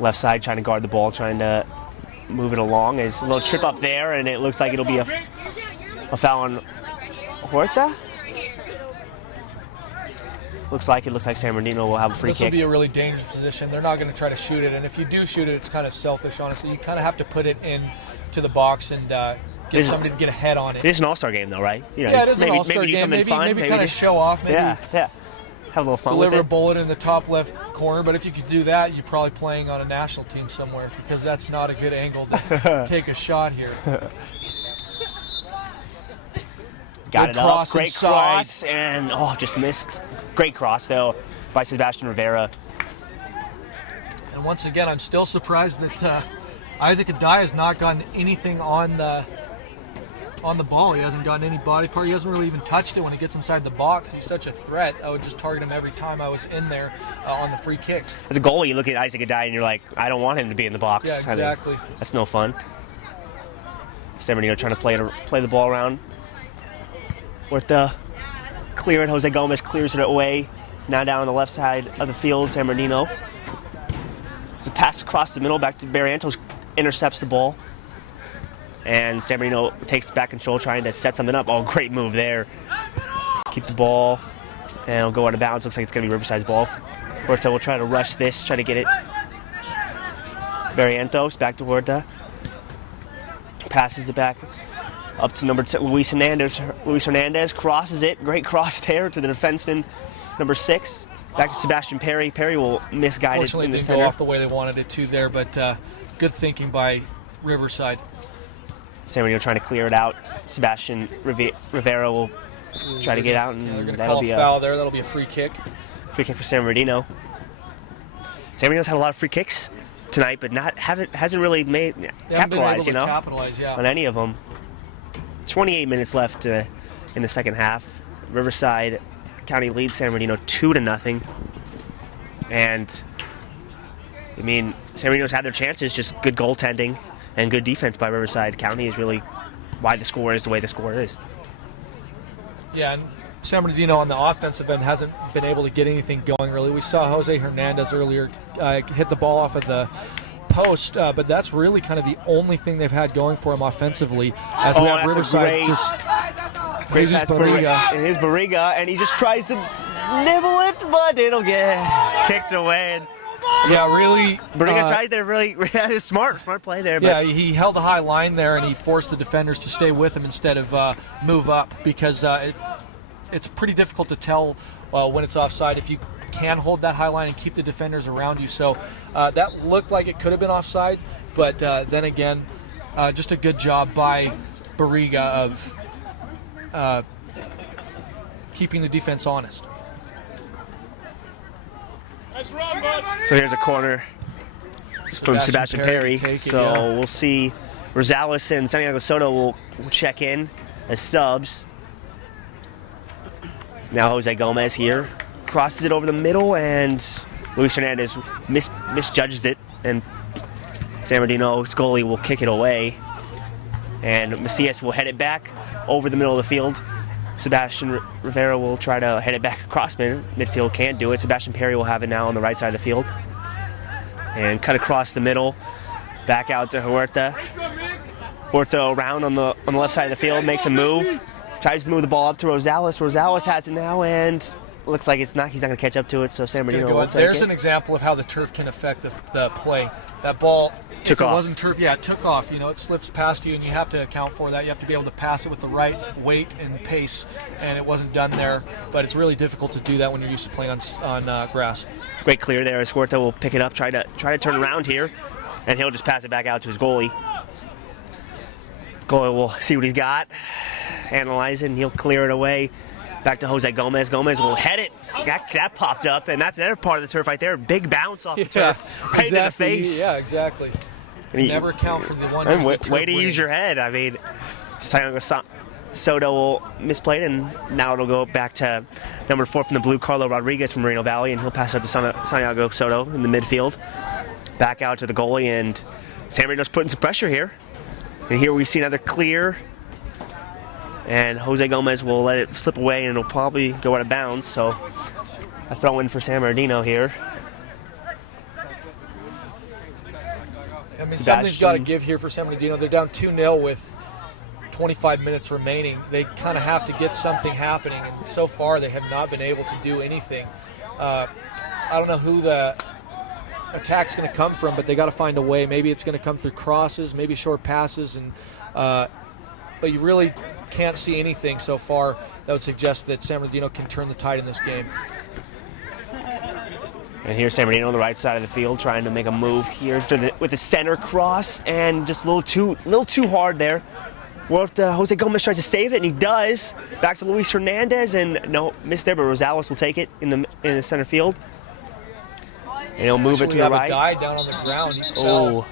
Left side trying to guard the ball, trying to move it along. There's a little trip up there, and it looks like it'll be a foul on Huerta. Looks like San Bernardino will have a free kick. This will be a really dangerous position. They're not going to try to shoot it, and if you do shoot it, it's kind of selfish, honestly. You kind of have to put it into the box and get somebody to get a head on it. It is an all-star game, though, right? You know, yeah, it is maybe, an all-star maybe game. Do something fun. Maybe kind of show off. Maybe yeah. Have a little fun deliver with it. a bullet in the top left corner, but if you could do that, you're probably playing on a national team somewhere because that's not a good angle to take a shot here. Got good it up, great cross, and just missed. Great cross, though, by Sebastian Rivera. And once again, I'm still surprised that Isaac Adai has not gotten anything on the ball. He hasn't gotten any body part. He hasn't really even touched it when he gets inside the box. He's such a threat. I would just target him every time I was in there on the free kicks. As a goalie, you look at Isaac Adai and you're like, I don't want him to be in the box. Yeah, exactly. That's no fun. San Bernardino trying to play the ball around. Huerta clear it. Jose Gomez clears it away. Now down on the left side of the field, San Bernardino. It's a pass across the middle back to Barrientos, intercepts the ball. And San Bernardino takes back control, trying to set something up. Oh, great move there. Keep the ball, and it'll go out of bounds. Looks like it's going to be Riverside's ball. Huerta will try to rush this, try to get it. Barrientos, back to Huerta. Passes it back up to number 10, Luis Hernandez. Luis Hernandez crosses it. Great cross there to the defenseman, number 6. Back to Sebastian Perry. Perry will misguide it in the center. It didn't go off the way they wanted it to there, but good thinking by Riverside. San Bernardino trying to clear it out. Sebastian Rivera will try to get out, and that'll be a foul there. That'll be a free kick. Free kick for San Bernardino. San Bernardino's had a lot of free kicks tonight, but hasn't really capitalized, on any of them. 28 minutes left in the second half. Riverside County leads San Bernardino 2-0, and I mean, San Bernardino's had their chances. Just good goaltending and good defense by Riverside County is really why the score is the way the score is. Yeah, and San Bernardino on the offensive end hasn't been able to get anything going, really. We saw Jose Hernandez earlier hit the ball off of the post, but that's really kind of the only thing they've had going for him offensively. As we have Riverside great pass his Barriga, and he just tries to nibble it, but it'll get kicked away. Yeah, really. Barriga tried there, really smart play there. Yeah, he held a high line there, and he forced the defenders to stay with him instead of move up, because it's pretty difficult to tell when it's offside if you can hold that high line and keep the defenders around you. So that looked like it could have been offside, but then again, just a good job by Barriga of keeping the defense honest. So here's a corner from Sebastian Perry. We'll see Rosales and Santiago Soto will check in as subs. Now Jose Gomez here crosses it over the middle, and Luis Hernandez misjudges it, and San Bernardino's goalie will kick it away, and Macias will head it back over the middle of the field Sebastian Rivera will try to head it back across midfield. Can't do it. Sebastian Perry will have it now on the right side of the field. And cut across the middle. Back out to Huerta. Huerta around on the left side of the field, makes a move. Tries to move the ball up to Rosales. Rosales has it now, and looks like he's not going to catch up to it, so San Bernardino will take There's it. an example of how the turf can affect the play. That ball, Took off. It wasn't turf, it took off. It slips past you, and you have to account for that. You have to be able to pass it with the right weight and pace, and it wasn't done there. But it's really difficult to do that when you're used to playing on grass. Great clear there as Huerta will pick it up, try to turn around here, and he'll just pass it back out to his goalie. Goalie will see what he's got, analyze it, and he'll clear it away. Back to Jose Gomez. Gomez will head it. That popped up, and that's another part of the turf right there. Big bounce off the turf, right into the face. Yeah, exactly. Never account for the one. Way to use your head. I mean, Santiago Soto will misplay it, and now it'll go back to number 4 from the blue, Carlo Rodriguez from Moreno Valley, and he'll pass it up to Santiago Soto in the midfield. Back out to the goalie, and San Marino's putting some pressure here. And here we see another clear. And Jose Gomez will let it slip away, and it'll probably go out of bounds. So a throw in for San Bernardino here. I mean, something's got to give here for San Bernardino. They're down 2-0 with 25 minutes remaining. They kind of have to get something happening, and so far they have not been able to do anything. I don't know who the attack's going to come from, but they got to find a way. Maybe it's going to come through crosses, maybe short passes, and but you really can't see anything so far that would suggest that San Bernardino can turn the tide in this game. And here's San Bernardino on the right side of the field trying to make a move here with the center cross, and just a little too hard there. Jose Gomez tries to save it, and he does. Back to Luis Hernandez, and no, missed there, but Rosales will take it in the center field. And he'll move it to the right. Died down on the ground. He fell.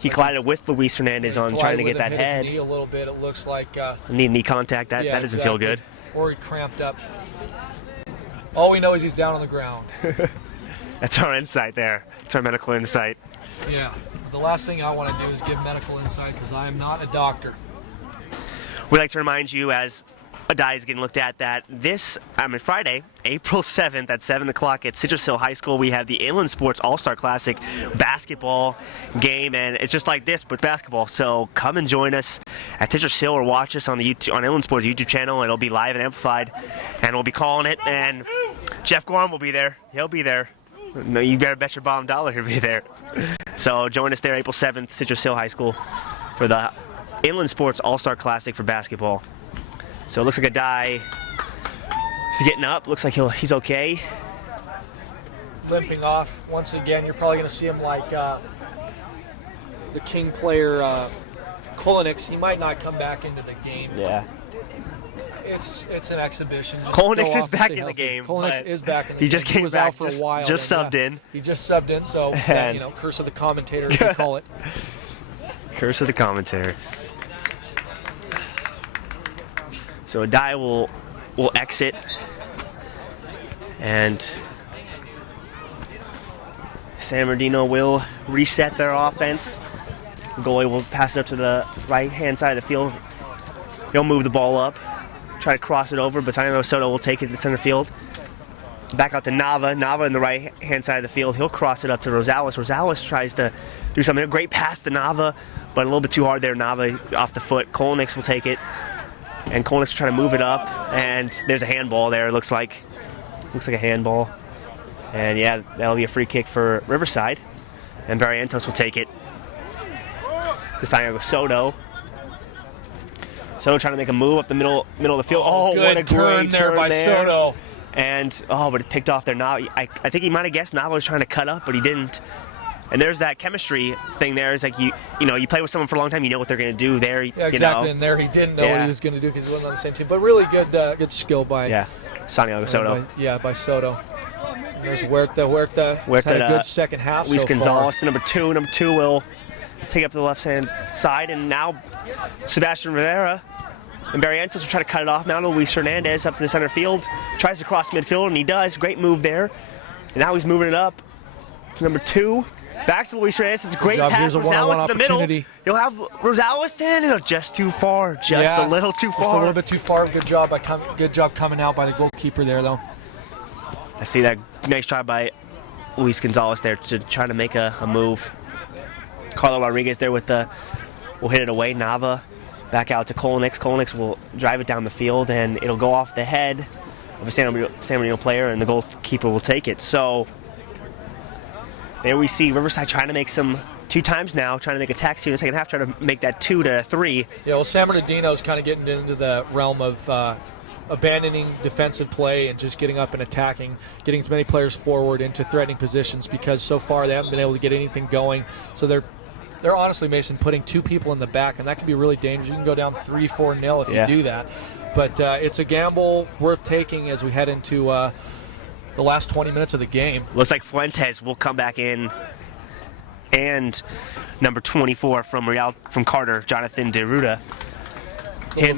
He collided with Luis Hernandez on trying to get that head. His knee a little bit. It looks like need knee contact. That doesn't feel good. Or he cramped up. All we know is he's down on the ground. That's our insight there. That's our medical insight. Yeah. The last thing I want to do is give medical insight because I am not a doctor. We'd like to remind you, as a die is getting looked at, that Friday, April 7th at 7 o'clock at Citrus Hill High School, we have the Inland Sports All-Star Classic basketball game, and it's just like this, but basketball. So come and join us at Citrus Hill or watch us on the Inland Sports YouTube channel. It'll be live and amplified, and we'll be calling it, and Jeff Gorham will be there. He'll be there. No, you better bet your bottom dollar he'll be there. So join us there April 7th, Citrus Hill High School, for the Inland Sports All-Star Classic for basketball. So it looks like a die. He's getting up. Looks like he's okay. Limping off. Once again, you're probably going to see him like the King player Kolinix. He might not come back into the game. Yeah. It's an exhibition. Kolinix is back in the game. Kolinix is back in the game. He just came was back out for a while. Just subbed in. He just subbed in, so curse of the commentator, as we call it. Curse of the commentator. So Adai will exit, and San Bernardino will reset their offense. The goalie will pass it up to the right-hand side of the field. He'll move the ball up, try to cross it over, but Santiago Soto will take it to the center field. Back out to Nava. Nava in the right-hand side of the field. He'll cross it up to Rosales. Rosales tries to do something. A great pass to Nava, but a little bit too hard there. Nava off the foot. Kolinix will take it. And Kolinix will try to move it up, and there's a handball there. It looks like a handball. And yeah, that'll be a free kick for Riverside. And Barrientos will take it to Santiago Soto. Soto trying to make a move up the middle of the field. Oh, good what a great turn there by Soto. And but it picked off there. Nava. I think he might have guessed Nava was trying to cut up, but he didn't. And there's that chemistry thing there. It's like you play with someone for a long time, you know what they're going to do there. Yeah, exactly. And there he didn't know what he was going to do because he wasn't on the same team. But really good skill by Santiago Soto. By Soto. And there's Huerta. Huerta had a good second half. Luis so Gonzalez, far. number two. Number 2 will take up to the left-hand side, and now Sebastian Rivera and Barrientos will try to cut it off. Now to Luis Hernandez up to the center field. Tries to cross midfield, and he does. Great move there. And now he's moving it up to number 2. Back to Luis Hernandez. It's a great job. pass. Here's a Rosales one-on-one in the middle. opportunity. You'll have Rosales in. Just too far. Just a little too far. Just a little bit too far. Good job coming out by the goalkeeper there, though. I see that nice try by Luis Gonzalez there to try to make a move. Carlo Rodriguez there with the will hit it away. Nava back out to Kolnix. Kolnix will drive it down the field, and it'll go off the head of a San Bernardino player, and the goalkeeper will take it. So there we see Riverside trying to make two times now, trying to make attacks here in the second half, trying to make that 2-3. Yeah, well, San Bernardino's kind of getting into the realm of abandoning defensive play and just getting up and attacking, getting as many players forward into threatening positions, because so far they haven't been able to get anything going. So they're honestly, Mason, putting 2 people in the back, and that can be really dangerous. You can go down 3-4-0 if you do that. But it's a gamble worth taking as we head into the last 20 minutes of the game. Looks like Fuentes will come back in, and number 24 from Carter, Jonathan DeRuda. Him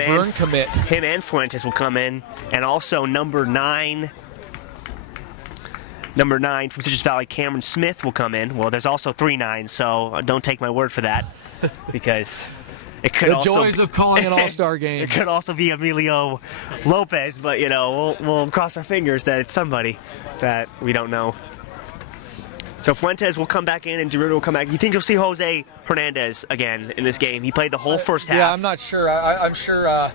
and Fuentes will come in, and also number 9 from Citrus Valley, Cameron Smith will come in. Well, there's also 3 9s, so don't take my word for that, because it could the joys of calling an all-star game. It could also be Emilio Lopez, but we'll cross our fingers that it's somebody that we don't know. So Fuentes will come back in, and DeRuda will come back. You think you'll see Jose Hernandez again in this game? He played the whole first half. Yeah, I'm not sure. I'm sure a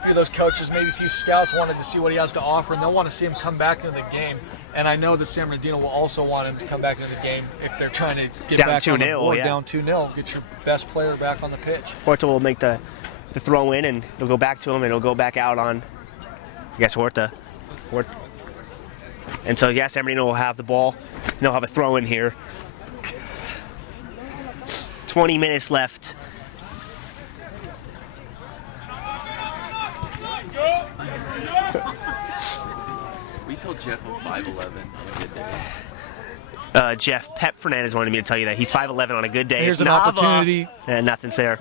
few of those coaches, maybe a few scouts, wanted to see what he has to offer, and they'll want to see him come back into the game. And I know that San Bernardino will also want him to come back into the game if they're trying to get down back on the board. Yeah. Down 2-0. Get your best player back on the pitch. Horta will make the throw in, and it'll go back to him, and it'll go back out on, I guess, Horta. And so, yeah, San Bernardino will have the ball, and they'll have a throw in here. 20 minutes left. We told Jeff I'm 5'11" on a good day. Jeff Pep Fernandez wanted me to tell you that he's 5'11" on a good day. Here's it's an opportunity. And nothing's there.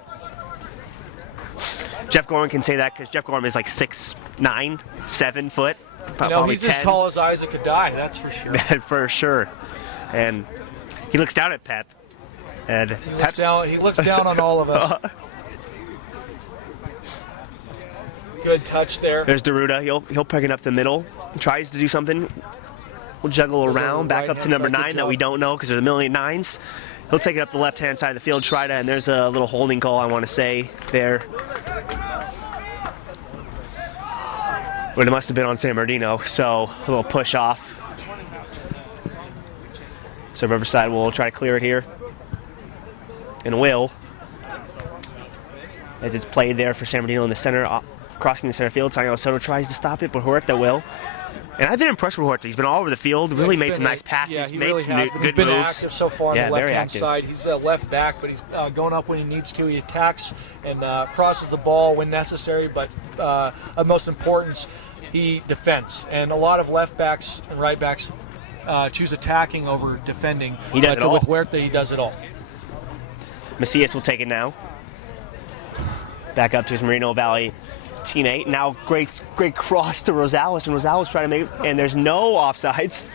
Jeff Gorman can say that because Jeff Gorman is like 6'9", 7 foot. Probably He's 10. as tall as Isaac Adai, that's for sure. For sure. And he looks down at Pep. And he looks down on all of us. Good touch there. There's DeRuda. He'll pick it up the middle. Tries to do something. We'll juggle around. Back up to number 9 that we don't know because there's a million 9s. He'll take it up the left-hand side of the field, try to, and there's a little holding call, I want to say, there. But it must have been on San Bernardino, so a little push off. So Riverside will try to clear it here. And will. As it's played there for San Bernardino in the center, crossing the center field. Santiago Soto tries to stop it, but Huerta will. And I've been impressed with Huerta. He's been all over the field, really made some nice passes, yeah, he made really some has. good He's been moves. active so far on the very left-hand active. side. He's left back, but he's going up when he needs to. He attacks and crosses the ball when necessary, but of most importance, he defends. And a lot of left backs and right backs choose attacking over defending. He does it all. With Huerta, he does it all. Macias will take it now. Back up to his Moreno Valley teammate. Now great cross to Rosales, and Rosales trying to make it, and there's no offsides.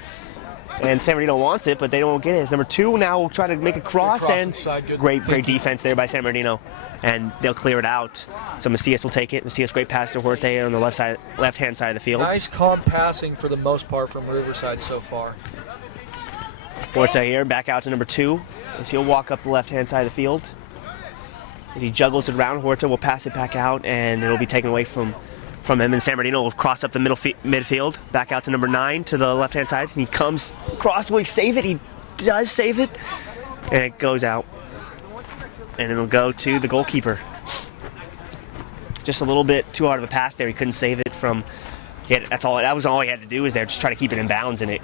And San Bernardino wants it, but they don't get it. It's number 2 now will try to make a cross, and inside, great defense there by San Bernardino. And they'll clear it out. So Macias will take it. Macias, great pass to Huerta on the left-hand side of the field. Nice calm passing for the most part from Riverside so far. Huerta here, back out to number 2. As he'll walk up the left-hand side of the field. As he juggles it around, Huerta will pass it back out, and it'll be taken away from him. And San Bernardino will cross up the midfield, back out to number 9 to the left-hand side. And he comes across. Will he save it? He does save it. And it goes out. And it'll go to the goalkeeper. Just a little bit too hard of a pass there. He couldn't save it from. That was all he had to do was there, just try to keep it in bounds, and it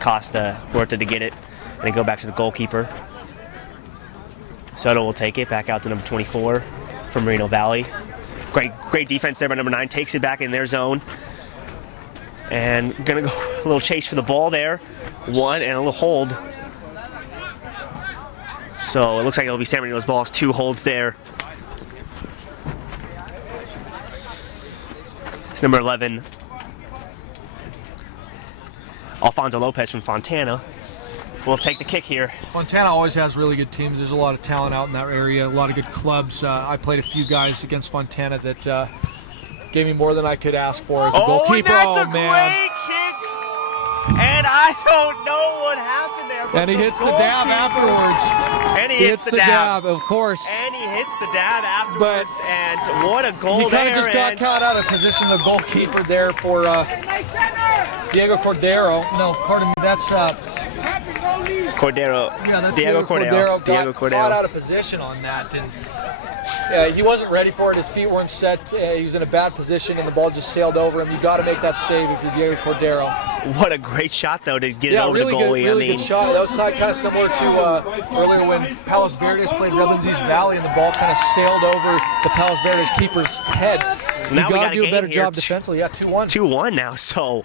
cost Huerta to get it. And then go back to the goalkeeper. Soto will take it back out to number 24 from Moreno Valley. Great defense there by number 9. Takes it back in their zone. And gonna go a little chase for the ball there. 1 and a little hold. So it looks like it'll be San Bernardino's ball. 2 holds there. It's number 11, Alfonso Lopez from Fontana. will take the kick here. Fontana always has really good teams. There's a lot of talent out in that area, a lot of good clubs. I played a few guys against Fontana that gave me more than I could ask for as a goalkeeper. And that's a great kick. And I don't know what happened there. And he hits the dab afterwards. And he hits the dab, of course. And he hits the dab afterwards. And what a goal there. He kind of just got caught out of position, the goalkeeper there for Diego Cordero. No, pardon me, that's Cordero. Yeah, that's Diego Cordero. Got caught out of position on that. And he wasn't ready for it. His feet weren't set. He was in a bad position, and the ball just sailed over him. You got to make that save if you're Diego Cordero. What a great shot, though, to get it over really the goalie. Good, really good shot. That was kind of similar to earlier when Palos Verdes played Redlands East Valley, and the ball kind of sailed over the Palos Verdes keeper's head. You got to do a better job defensively. Yeah, 2-1. 2-1 now, so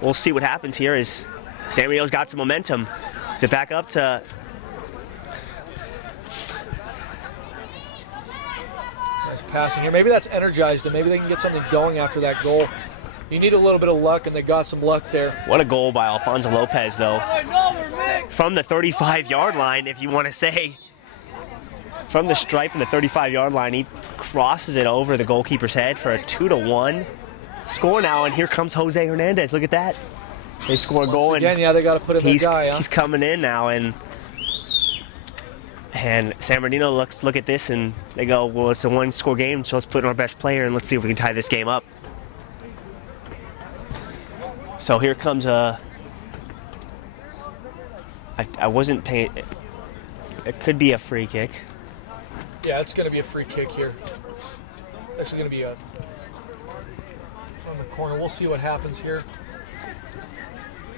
we'll see what happens here as San Marino's got some momentum. Is it back up to... Nice passing here. Maybe that's energized him. Maybe they can get something going after that goal. You need a little bit of luck, and they got some luck there. What a goal by Alfonso Lopez, though. From the 35-yard line, if you want to say. From the stripe in the 35-yard line, he crosses it over the goalkeeper's head for a 2-1 score now, and here comes Jose Hernandez. Look at that. They score a goal. Again, yeah, they got to put in the guy, huh? He's coming in now, and San Bernardino look at this, and they go, well, it's a one-score game, so let's put in our best player, and let's see if we can tie this game up. So here comes I wasn't paying. It could be a free kick. Yeah, it's going to be a free kick here. It's actually going to be from the corner. We'll see what happens here.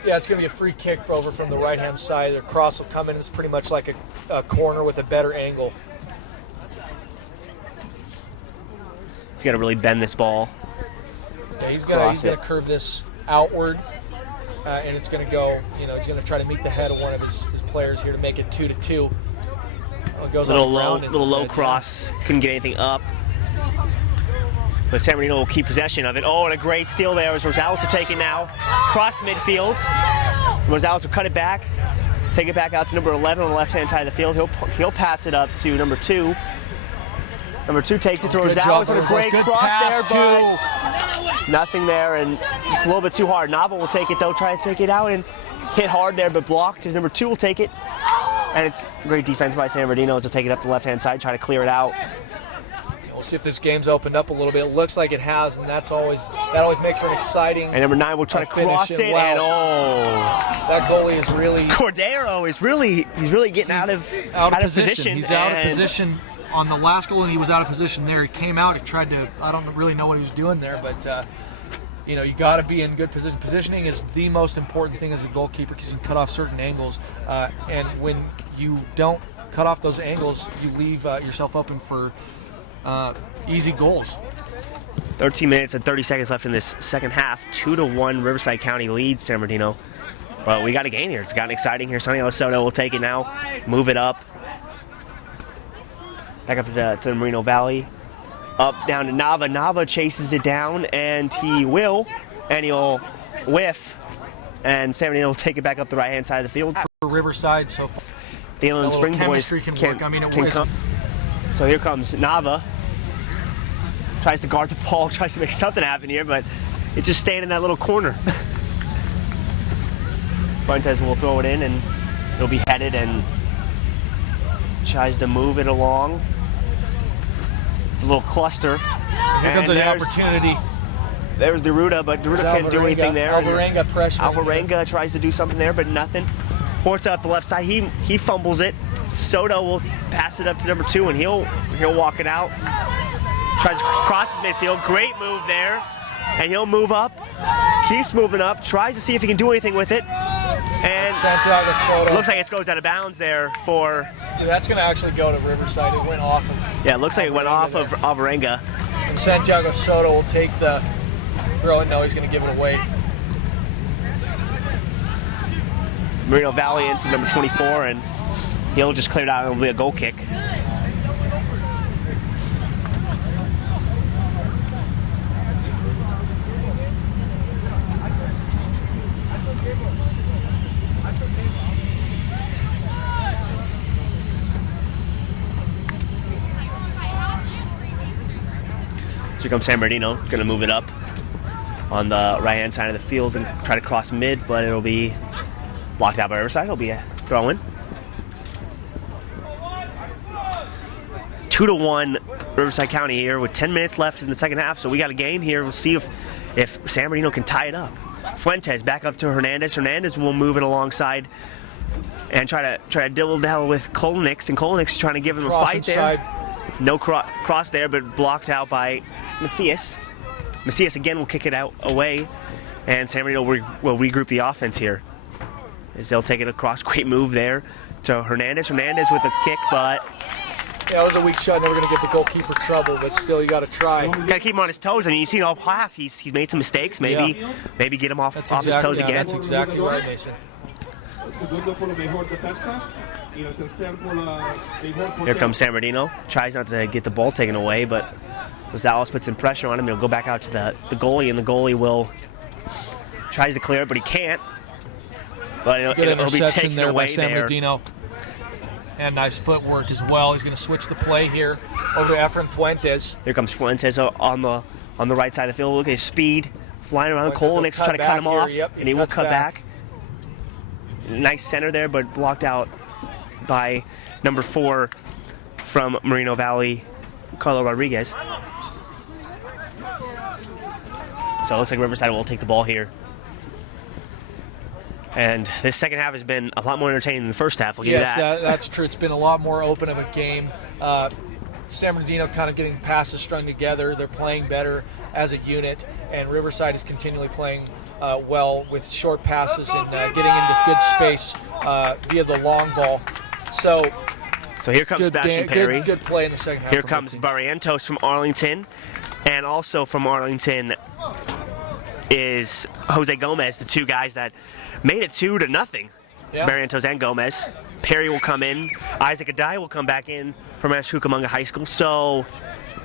Yeah, it's going to be a free kick over from the right-hand side. The cross will come in. It's pretty much like a corner with a better angle. He's got to really bend this ball. Yeah, he's going to curve this outward, and it's going to go, he's going to try to meet the head of one of his players here to make it 2-2. It goes little low cross, couldn't get anything up. But San Bernardino will keep possession of it. Oh, and a great steal there as Rosales will take it now. Cross midfield. Rosales will cut it back, take it back out to number 11 on the left-hand side of the field. He'll pass it up to number 2. Number 2 takes it to Rosales, and a great cross there, but nothing there, and just a little bit too hard. Nava will take it, though, try to take it out and hit hard there, but blocked. His number 2 will take it, and it's great defense by San Bernardino to take it up the left-hand side, try to clear it out. We'll see if this game's opened up a little bit. It looks like it has, and that always makes for an exciting. And number 9 will try to cross it, wow. And that goalie is really. Cordero is really getting out of position. He's out of position on the last goal, and he was out of position there. He came out. He tried to. I don't really know what he was doing there, but you got to be in good position. Positioning is the most important thing as a goalkeeper because you can cut off certain angles, and when you don't cut off those angles, you leave yourself open for easy goals. 13 minutes and 30 seconds left in this second half. 2-1 Riverside County leads San Bernardino. But we got a game here. It's gotten exciting here. Sonny Soto will take it now, move it up. Back up to the Moreno Valley. Up, down to Nava. Nava chases it down, and he'll whiff. And San Bernardino will take it back up the right-hand side of the field. For Riverside, so the Inland Spring Boys can come. So here comes Nava. Tries to guard the ball, tries to make something happen here, but it's just staying in that little corner. Fuentes will throw it in, and it'll be headed, and tries to move it along. It's a little cluster. Here comes the opportunity. There's Deruta, but Deruta can't do anything there. Alvarenga pressure. Alvarenga tries to do something there, but nothing. Horta up the left side. He fumbles it. Soto will pass it up to number 2, and he'll walk it out. Tries to cross his midfield. Great move there. And he'll move up. Keeps moving up. Tries to see if he can do anything with it. And Santiago Soto. Looks like it goes out of bounds there for. Yeah, that's going to actually go to Riverside. It went off of. Yeah, it looks like it went off of Alvarenga. And Santiago Soto will take the throw it. No, he's going to give it away. Moreno Valley into number 24, and he'll just clear it out, and it'll be a goal kick. So here comes San Bernardino, going to move it up on the right-hand side of the field and try to cross mid, but it'll be blocked out by Riverside. It'll be a throw-in. 2-1 Riverside County here with 10 minutes left in the second half, so we got a game here. We'll see if San Bernardino can tie it up. Fuentes back up to Hernandez. Hernandez will move it alongside and try to dibble-dabble with Kolnix, and Kolnix trying to give him a fight there. No cross there, but blocked out by Macias. Macias again will kick it out away, and San Bernardino will regroup the offense here as they'll take it across. Great move there to Hernandez. Hernandez with a kick, but yeah, it was a weak shot. Never going to give the goalkeeper trouble, but still, you got to try. Got to keep him on his toes. I mean, you see all half. He's made some mistakes. Maybe get him off his toes again. That's exactly right, Mason. Here comes San Bernardino. Tries not to get the ball taken away, but Rosales puts some pressure on him. He'll go back out to the goalie, and the goalie will tries to clear it, but he can't. But it'll be taken there away by San Bernardino. And nice footwork as well. He's going to switch the play here over to Efren Fuentes. Here comes Fuentes on the right side of the field. Look at his speed, flying around Kolnix, trying to cut him off, and he will cut back. Nice center there, but blocked out by number 4 from Moreno Valley, Carlo Rodriguez. So it looks like Riverside will take the ball here. And this second half has been a lot more entertaining than the first half. We'll give you that. That's true. It's been a lot more open of a game. San Bernardino kind of getting passes strung together. They're playing better as a unit, and Riverside is continually playing well with short passes and getting into good space via the long ball. So here comes Sebastian Perry. Good play in the second half. Here comes Barrientos from Arlington, and also from Arlington is Jose Gomez, the two guys that made it 2-0. Yeah. Barrientos and Gomez. Perry will come in. Isaac Adai will come back in from Cucamonga High School. So,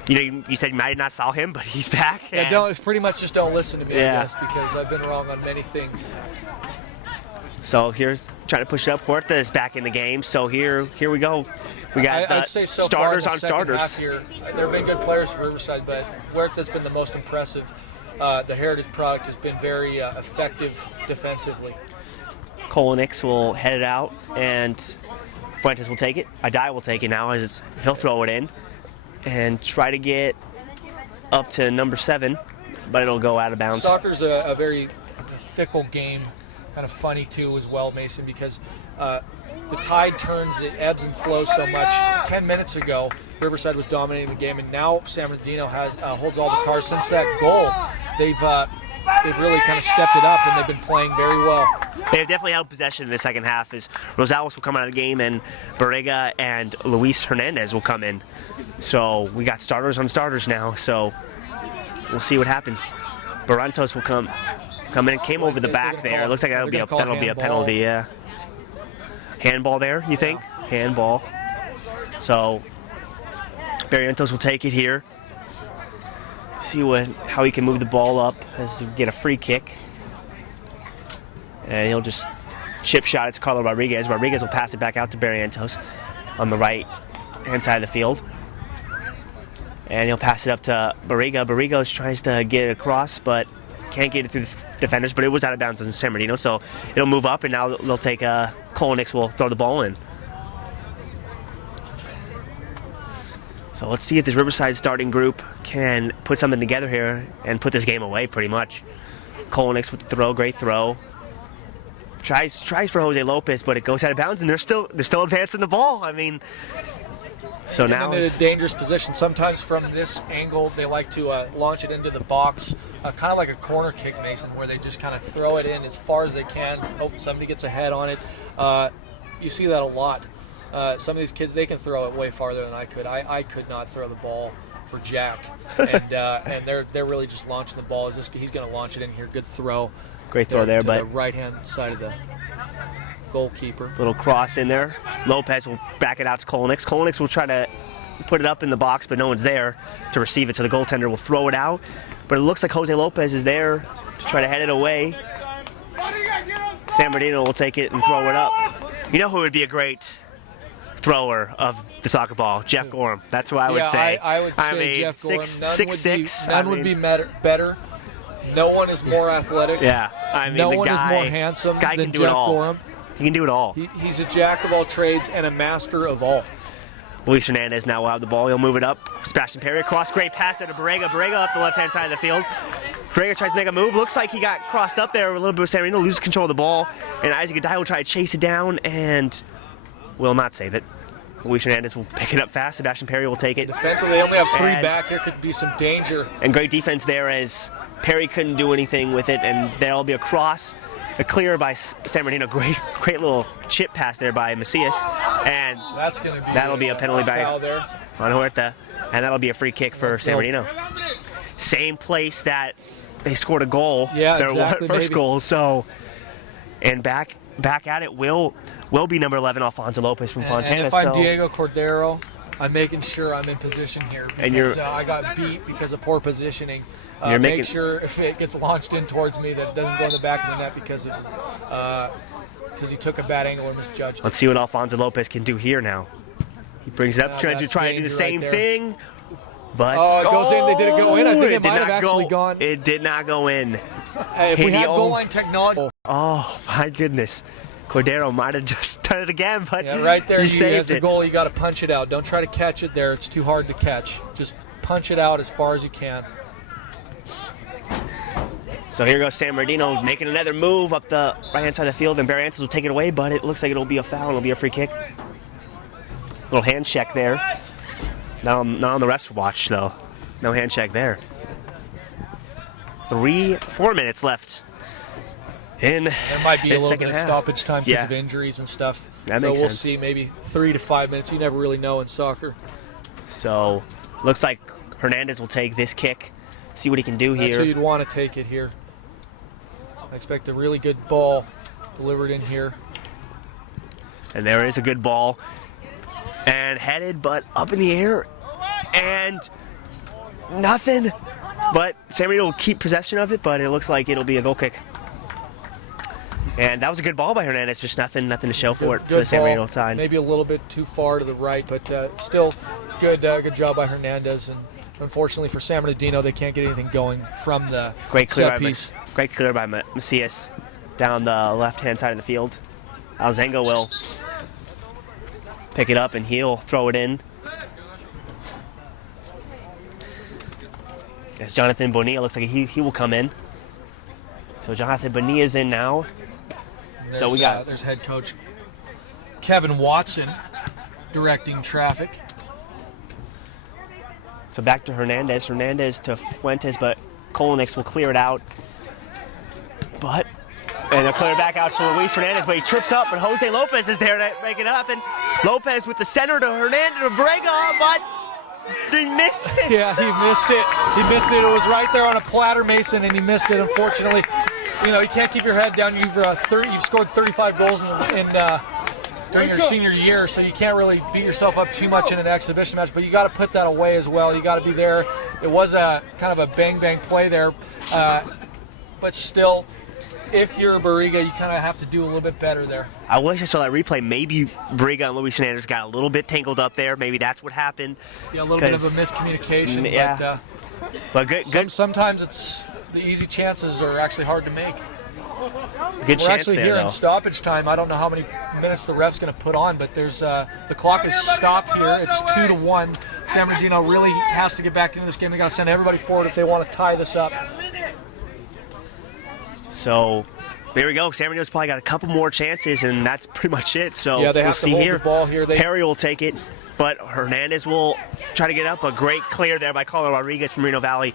you said you might not saw him, but he's back. Yeah, pretty much just don't listen to me, I guess, because I've been wrong on many things. So here's trying to push it up. Huerta is back in the game. So here we go. We got I'd say so starters far on starters. Here, there have been good players for Riverside, but Huerta's been the most impressive. The Heritage product has been very effective defensively. Kolnix will head it out, and Fuentes will take it. Adai will take it now as he'll throw it in and try to get up to number 7, but it'll go out of bounds. Soccer's a very fickle game, kind of funny too as well, Mason, because the tide turns, it ebbs and flows so much. 10 minutes ago, Riverside was dominating the game, and now San Bernardino holds all the cards. Since that goal, they've really kind of stepped it up, and they've been playing very well. They've definitely held possession in the second half as Rosales will come out of the game, and Barrega and Luis Hernandez will come in. So we got starters on starters now, so we'll see what happens. Barrientos will come in and came over the back there. It looks like that'll be a penalty, yeah. Handball there, you think? Handball. So Barrientos will take it here. See how he can move the ball up as to get a free kick. And he'll just chip shot it to Carlo Rodriguez. Rodriguez will pass it back out to Barrientos on the right-hand side of the field. And he'll pass it up to Barriga. Barriga tries to get it across, but can't get it through the defenders. But it was out of bounds in San Bernardino, so it'll move up, and now they'll take Kolnix will throw the ball in. So let's see if this Riverside starting group can put something together here and put this game away pretty much. Kolnix with the throw, great throw. Tries for Jose Lopez, but it goes out of bounds, and they're still advancing the ball. I mean, so now in a dangerous position. Sometimes from this angle, they like to launch it into the box, kind of like a corner kick, Mason, where they just kind of throw it in as far as they can. Hope somebody gets a head on it. You see that a lot. Some of these kids, they can throw it way farther than I could. I could not throw the ball for Jack, and they're really just launching the ball. He's going to launch it in here. Good throw. Great throw there, but the right-hand side of the goalkeeper. Little cross in there. Lopez will back it out to Kolnix. Kolnix will try to put it up in the box, but no one's there to receive it, so the goaltender will throw it out. But it looks like Jose Lopez is there to try to head it away. San Bernardino will take it and throw it up. You know who would be a great thrower of the soccer ball, Jeff Gorham. That's what I would say. I would say Jeff Gorham. None would be better. No one is more athletic. Yeah, I mean, no one is more handsome than Jeff Gorham. He can do it all. He's a jack of all trades and a master of all. Luis Hernandez now will have the ball. He'll move it up. Sebastian Perry across. Great pass out of Borrega. Borrega up the left-hand side of the field. Borrega tries to make a move. Looks like he got crossed up there a little bit with San Marino. Loses control of the ball. And Isaac Adai will try to chase it down and will not save it. Luis Hernandez will pick it up fast. Sebastian Perry will take it. Defensively, they only have 3 back. Here could be some danger. And great defense there as Perry couldn't do anything with it. And there'll be a cross. A clear by San Bernardino. Great little chip pass there by Macias. And that'll be a penalty by Juan Huerta. And that'll be a free kick for San Bernardino. Same place that they scored a goal. Yeah, their exactly, first goal. So, and back at it will be number 11, Alfonso Lopez from Fontana. And if I'm Diego Cordero, I'm making sure I'm in position here because I got beat because of poor positioning. Make sure if it gets launched in towards me that it doesn't go in the back of the net because he took a bad angle or misjudged. Let's see what Alfonso Lopez can do here now. He brings it up, trying to do the same thing. But it goes in. Did it go in? I think it might have actually gone. It did not go in. Hey, if we had goal line technology. Oh my goodness. Cordero might have just done it again, but right there, he saved as a goal, you got to punch it out. Don't try to catch it there. It's too hard to catch. Just punch it out as far as you can. So here goes San Bernardino making another move up the right-hand side of the field, and Barrantes will take it away, but it looks like it'll be a foul. It'll be a free kick. Little hand check there. Not on the ref's watch, though. No hand check there. 4 minutes left in there might be a little bit of half. Stoppage time because of injuries and stuff. That makes sense. So we'll see, maybe 3 to 5 minutes. You never really know in soccer. So looks like Hernandez will take this kick, see what he can do here. That's who you'd want to take it here. I expect a really good ball delivered in here. And there is a good ball. And headed, but up in the air. And nothing. But San Marino will keep possession of it, but it looks like it'll be a goal kick. And that was a good ball by Hernandez, just nothing to show for it for the San Marino side. Maybe a little bit too far to the right, but still good job by Hernandez. And unfortunately for San Bernardino, they can't get anything going from the set piece. Great clear by Macias down the left-hand side of the field. Alzengo will pick it up and he'll throw it in. As Jonathan Bonilla looks like he will come in. So Jonathan Bonilla is in now. So we got there's head coach Kevin Watson directing traffic. So back to Hernandez. Hernandez to Fuentes, but Kolonix will clear it out. And they'll clear it back out to Luis Hernandez, but he trips up, but Jose Lopez is there to make it up. And Lopez with the center to Hernandez to Borrega, but he missed it. Yeah, he missed it. He missed it. It was right there on a platter, Mason, and he missed it, unfortunately. You know, you can't keep your head down. You've scored 35 goals during your senior year, so you can't really beat yourself up too much in an exhibition match, but you got to put that away as well. You got to be there. It was a kind of a bang-bang play there, but still, if you're a Borrega, you kind of have to do a little bit better there. I wish I saw that replay. Maybe Borrega and Luis Hernandez got a little bit tangled up there. Maybe that's what happened. Yeah, a little bit of a miscommunication. Yeah. But good. Sometimes it's the easy chances are actually hard to make. Good chance We're actually there, here though. in stoppage time. I don't know how many minutes the ref's going to put on, but there's the clock is stopped here. It's 2-1. San Bernardino really has to get back into this game. They got to send everybody forward if they want to tie this up. So there we go. San Bernardino's probably got a couple more chances, and that's pretty much it. So yeah, they we'll have see to hold here. the ball here. Perry will take it, but Hernandez will try to get up. A great clear there by Carlo Rodriguez from Reno Valley.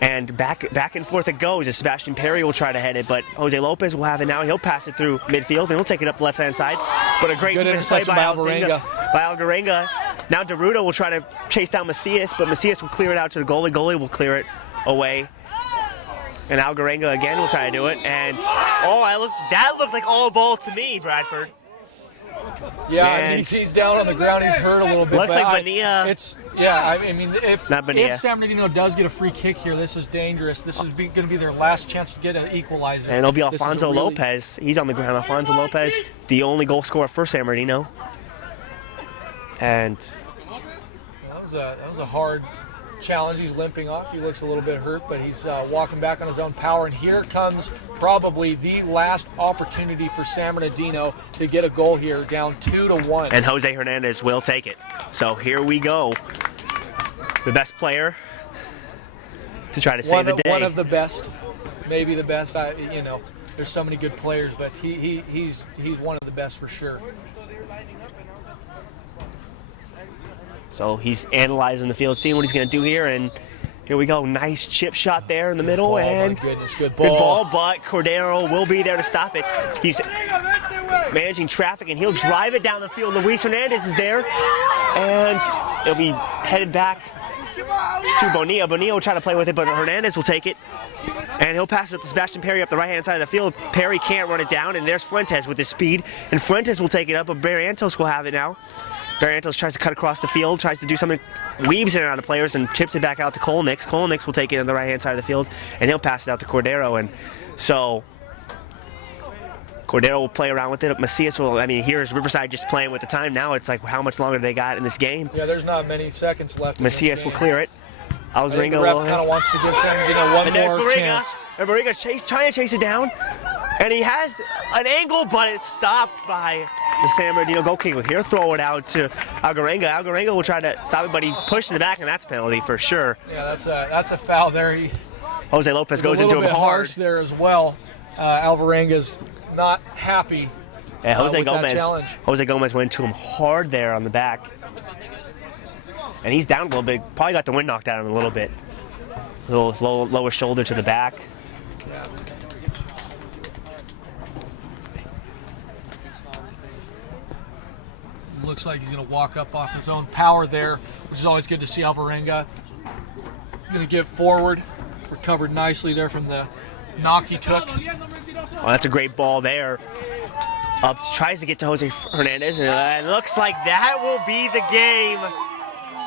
And back and forth it goes as Sebastian Perry will try to head it, but Jose Lopez will have it now. He'll pass it through midfield, and he'll take it up the left-hand side. But a great defensive play by Algarenga. Now Derudo will try to chase down Macias, but Macias will clear it out to the goalie. Goalie will clear it away. And Algarenga again will try to do it. And, that looked like all ball to me, Bradford. Yeah, he's down on the ground. He's hurt a little bit. Looks like Bonilla. If San Bernardino does get a free kick here, this is dangerous. This is going to be their last chance to get an equalizer. And it'll be Alfonso Lopez. He's on the ground. Alfonso Lopez, the only goal scorer for San Bernardino. And that was a hard challenge. He's limping off. He looks a little bit hurt, but he's walking back on his own power. And here comes probably the last opportunity for San Bernardino to get a goal here, down 2-1. And Jose Hernandez will take it. So here we go. The best player to try to save the day. One of the best, maybe the best. There's so many good players, but he's one of the best for sure. So he's analyzing the field, seeing what he's going to do here, and here we go. Nice chip shot there in the middle, ball, and my goodness, good ball. Good ball, but Cordero will be there to stop it. He's managing traffic, and he'll drive it down the field. Luis Hernandez is there, and it'll be headed back to Bonilla. Bonilla will try to play with it, but Hernandez will take it, and he'll pass it up to Sebastian Perry up the right-hand side of the field. Perry can't run it down, and there's Fuentes with his speed, and Fuentes will take it up, but Barrientos will have it now. Barrientos tries to cut across the field, tries to do something, weaves in and out of players, and chips it back out to Kolnix. Kolnix will take it on the right-hand side of the field, and he'll pass it out to Cordero. And so Cordero will play around with it. Macias will, here's Riverside just playing with the time now. It's like, how much longer do they got in this game? Yeah, there's not many seconds left. Macias will clear it. The ref kind of wants to give San Bernardino one more chance. And Barriga trying to chase it down. And he has an angle, but it's stopped by the San Bernardino goalkeeper. Here, throw it out to Algarenga. Algarenga will try to stop it, but he pushed in the back, and that's a penalty for sure. Yeah, that's a foul there. Jose Lopez goes into him hard. Harsh there as well. Alvarenga's not happy with that challenge. Jose Gomez went to him hard there on the back. And he's down a little bit. Probably got the wind knocked out of him a little bit. A little lower shoulder to the back. Yeah. Looks like he's going to walk up off his own power there, which is always good to see. Alvarenga going to give forward. Recovered nicely there from the knock he took. Well, that's a great ball there. Up, tries to get to Jose Hernandez, and it looks like that will be the game.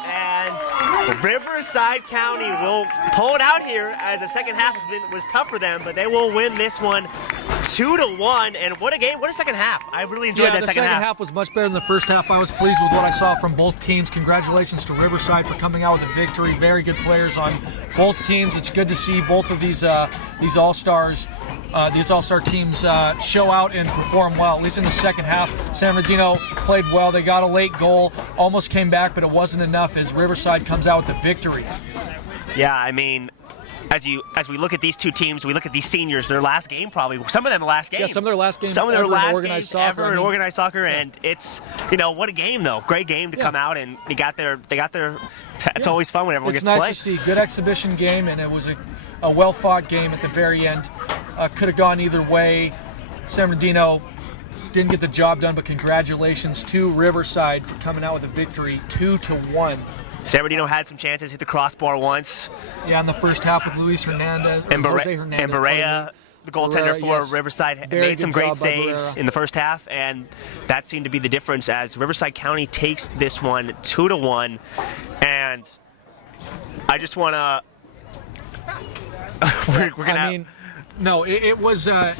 And Riverside County will pull it out here, as the second half was tough for them, but they will win this one 2-1. And what a game, what a second half. I really enjoyed that second half. The second half was much better than the first half. I was pleased with what I saw from both teams. Congratulations to Riverside for coming out with a victory. Very good players on both teams. It's good to see both of these all-stars, these all-star teams show out and perform well, at least in the second half. San Bernardino played well. They got a late goal, almost came back, but it wasn't enough as Riverside comes out with the victory. Yeah, as we look at these two teams, we look at these seniors, their last game probably, some of them last game. Yeah, some of their last games some of their ever last in organized games soccer. ever in organized soccer, and it's, what a game though. Great game to come out, and they got their, it's always fun when everyone gets to play. It's nice to see. Good exhibition game, and it was a well-fought game at the very end. Could have gone either way. San Bernardino didn't get the job done, but congratulations to Riverside for coming out with a victory, 2-1. San Bernardino had some chances, hit the crossbar once. Yeah, in the first half with Luis Hernandez. And Jose Hernandez. And Barea, the goaltender for Riverside, made some great saves in the first half, and that seemed to be the difference as Riverside County takes this one 2-1. And I just want to... we're going to... No, it was, like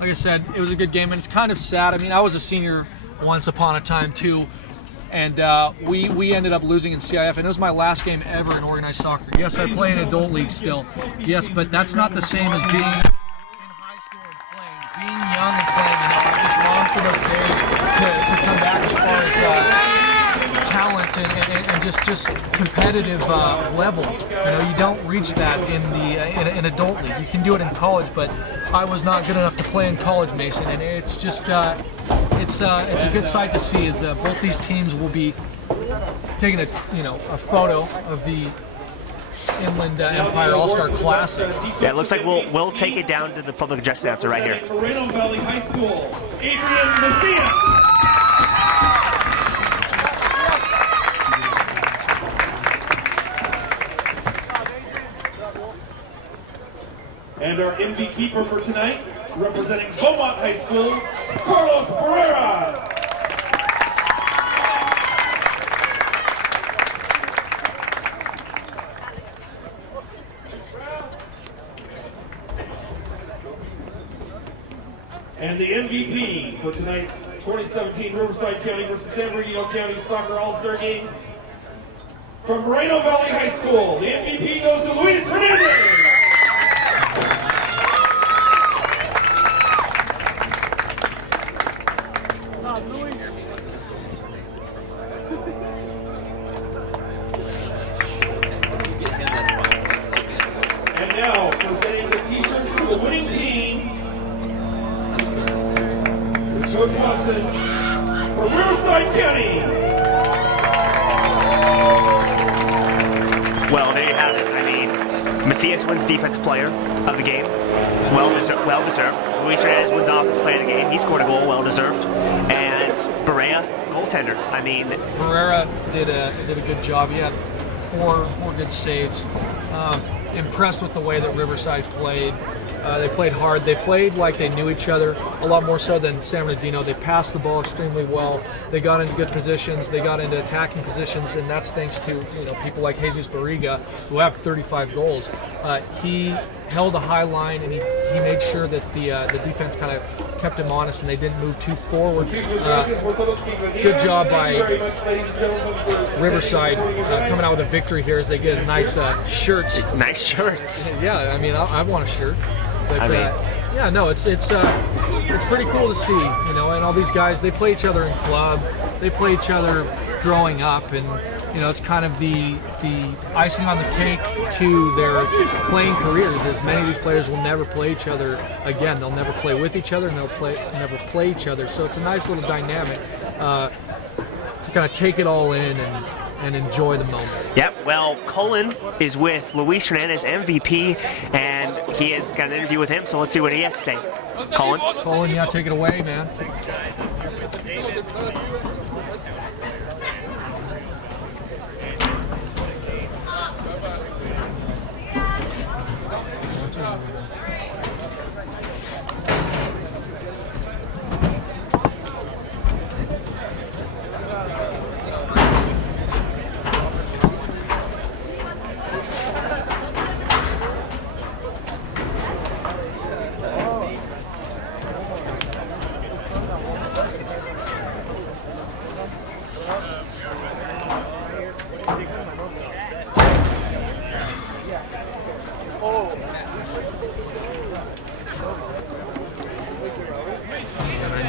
I said, it was a good game, and it's kind of sad. I was a senior once upon a time, too, and we ended up losing in CIF, and it was my last game ever in organized soccer. Yes, I play in adult league still. Yes, but that's not the same as being in high school and playing. Being young and playing, I just long for those days to come back as far as talent and just competitive level. You don't reach that in adult league. You can do it in college, but I was not good enough to play in college, Mason, and it's just it's a good sight to see as both these teams will be taking a photo of the Inland Empire All-Star Classic. Yeah, it looks like we'll take it down to the public address announcer right here. Moreno Valley High School, Adrian Macias. And our MVP keeper for tonight, representing Beaumont High School, Carlos Pereira. And the MVP for tonight's 2017 Riverside County versus San Bernardino County Soccer All-Star Game. From Moreno Valley High School, the MVP goes to Luis Hernandez. And now, presenting the t-shirts to the winning team, Coach Watson for Riverside County. Well, there you have it. I mean, Macias wins Defense Player of the game. Well deserved. Luis Hernandez wins Offensive Player of the game. He scored a goal, well deserved. And Berea, goaltender. I mean, Pereira did a good job. He had four good saves. Impressed with the way that Riverside played. They played hard. They played like they knew each other, a lot more so than San Bernardino. They passed the ball extremely well. They got into good positions. They got into attacking positions, and that's thanks to people like Jesus Barriga, who have 35 goals. He held a high line, and he made sure that the defense kind of kept him honest, and they didn't move too forward. Good job by Riverside coming out with a victory here as they get nice shirts. Nice shirts. Yeah, I mean, I want a shirt. But, yeah, no, it's pretty cool to see, and all these guys, they play each other in club, they play each other growing up, and it's kind of the icing on the cake to their playing careers, as many of these players will never play each other again. They'll never play with each other, and they'll never play each other. So it's a nice little dynamic to kind of take it all in and enjoy the moment. Yep, well, Colin is with Luis Hernandez, MVP, and he has got an interview with him, so let's see what he has to say. Colin? Colin, yeah, take it away, man.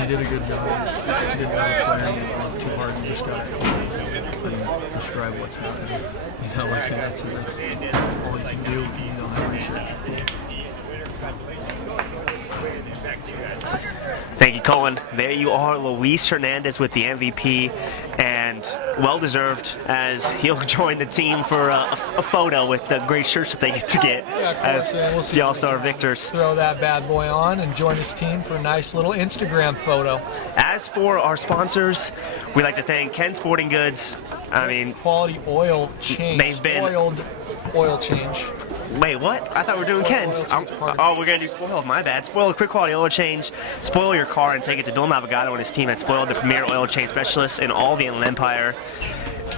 You did a good job. You didn't play anything too hard. You just got to describe what's happening. Like that's all you can do. Have research. Thank you, Colin. There you are, Luis Hernandez with the MVP, and well-deserved as he'll join the team for a photo with the great shirts that they get to get as we'll the All-Star victors. Throw that bad boy on and join his team for a nice little Instagram photo. As for our sponsors, we'd like to thank Ken Sporting Goods. I mean, quality oil change. They've been spoiled oil change. Wait, what? I thought we were doing Ken's. Oh, we're going to do Spoiled. My bad. Spoiled, quick quality oil change. Spoil your car and take it to Bill Navigado and his team at Spoiled, the premier oil change specialist in all the Inland Empire.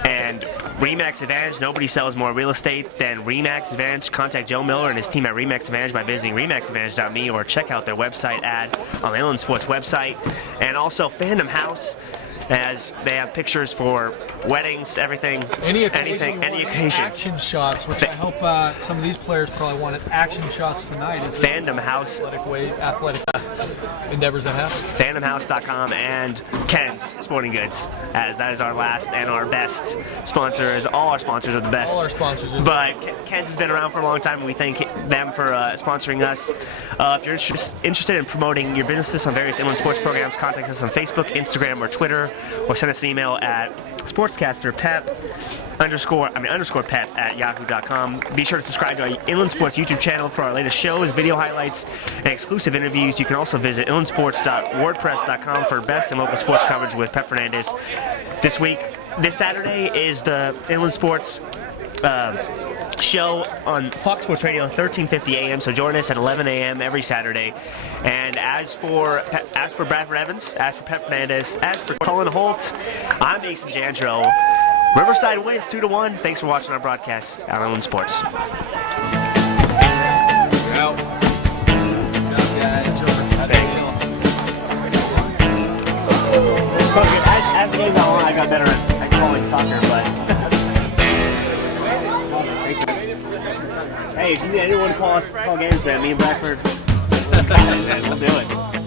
And RE/MAX Advantage. Nobody sells more real estate than RE/MAX Advantage. Contact Joe Miller and his team at RE/MAX Advantage by visiting remaxadvantage.me or check out their website ad on the Inland Sports website. And also Fandom House, as they have pictures for weddings, everything, any occasion. Action shots, which I hope some of these players probably wanted action shots tonight. Fandom House. Athletic endeavors that happen. FandomHouse.com and Ken's Sporting Goods, as that is our last and our best sponsor, as all our sponsors are the best. All our sponsors are But Ken's has been around for a long time, and we thank them for sponsoring us. If you're interested in promoting your businesses on various inland sports programs, contact us on Facebook, Instagram, or Twitter, or send us an email at sportscasterpep_pep@yahoo.com. Be sure to subscribe to our Inland Sports YouTube channel for our latest shows, video highlights, and exclusive interviews. You can also visit inlandsports.wordpress.com for best and local sports coverage with Pep Fernandez. This Saturday is the Inland Sports show on Fox Sports Radio, 1350 AM, so join us at 11 AM every Saturday. And as for Bradford Evans, as for Pep Fernandez, as for Colin Holt, I'm Mason Jandro. Riverside wins 2-1. Thanks for watching our broadcast on Inland Sports. Out. Hey, if you need anyone to call games, man, me and Bradford, we'll do it.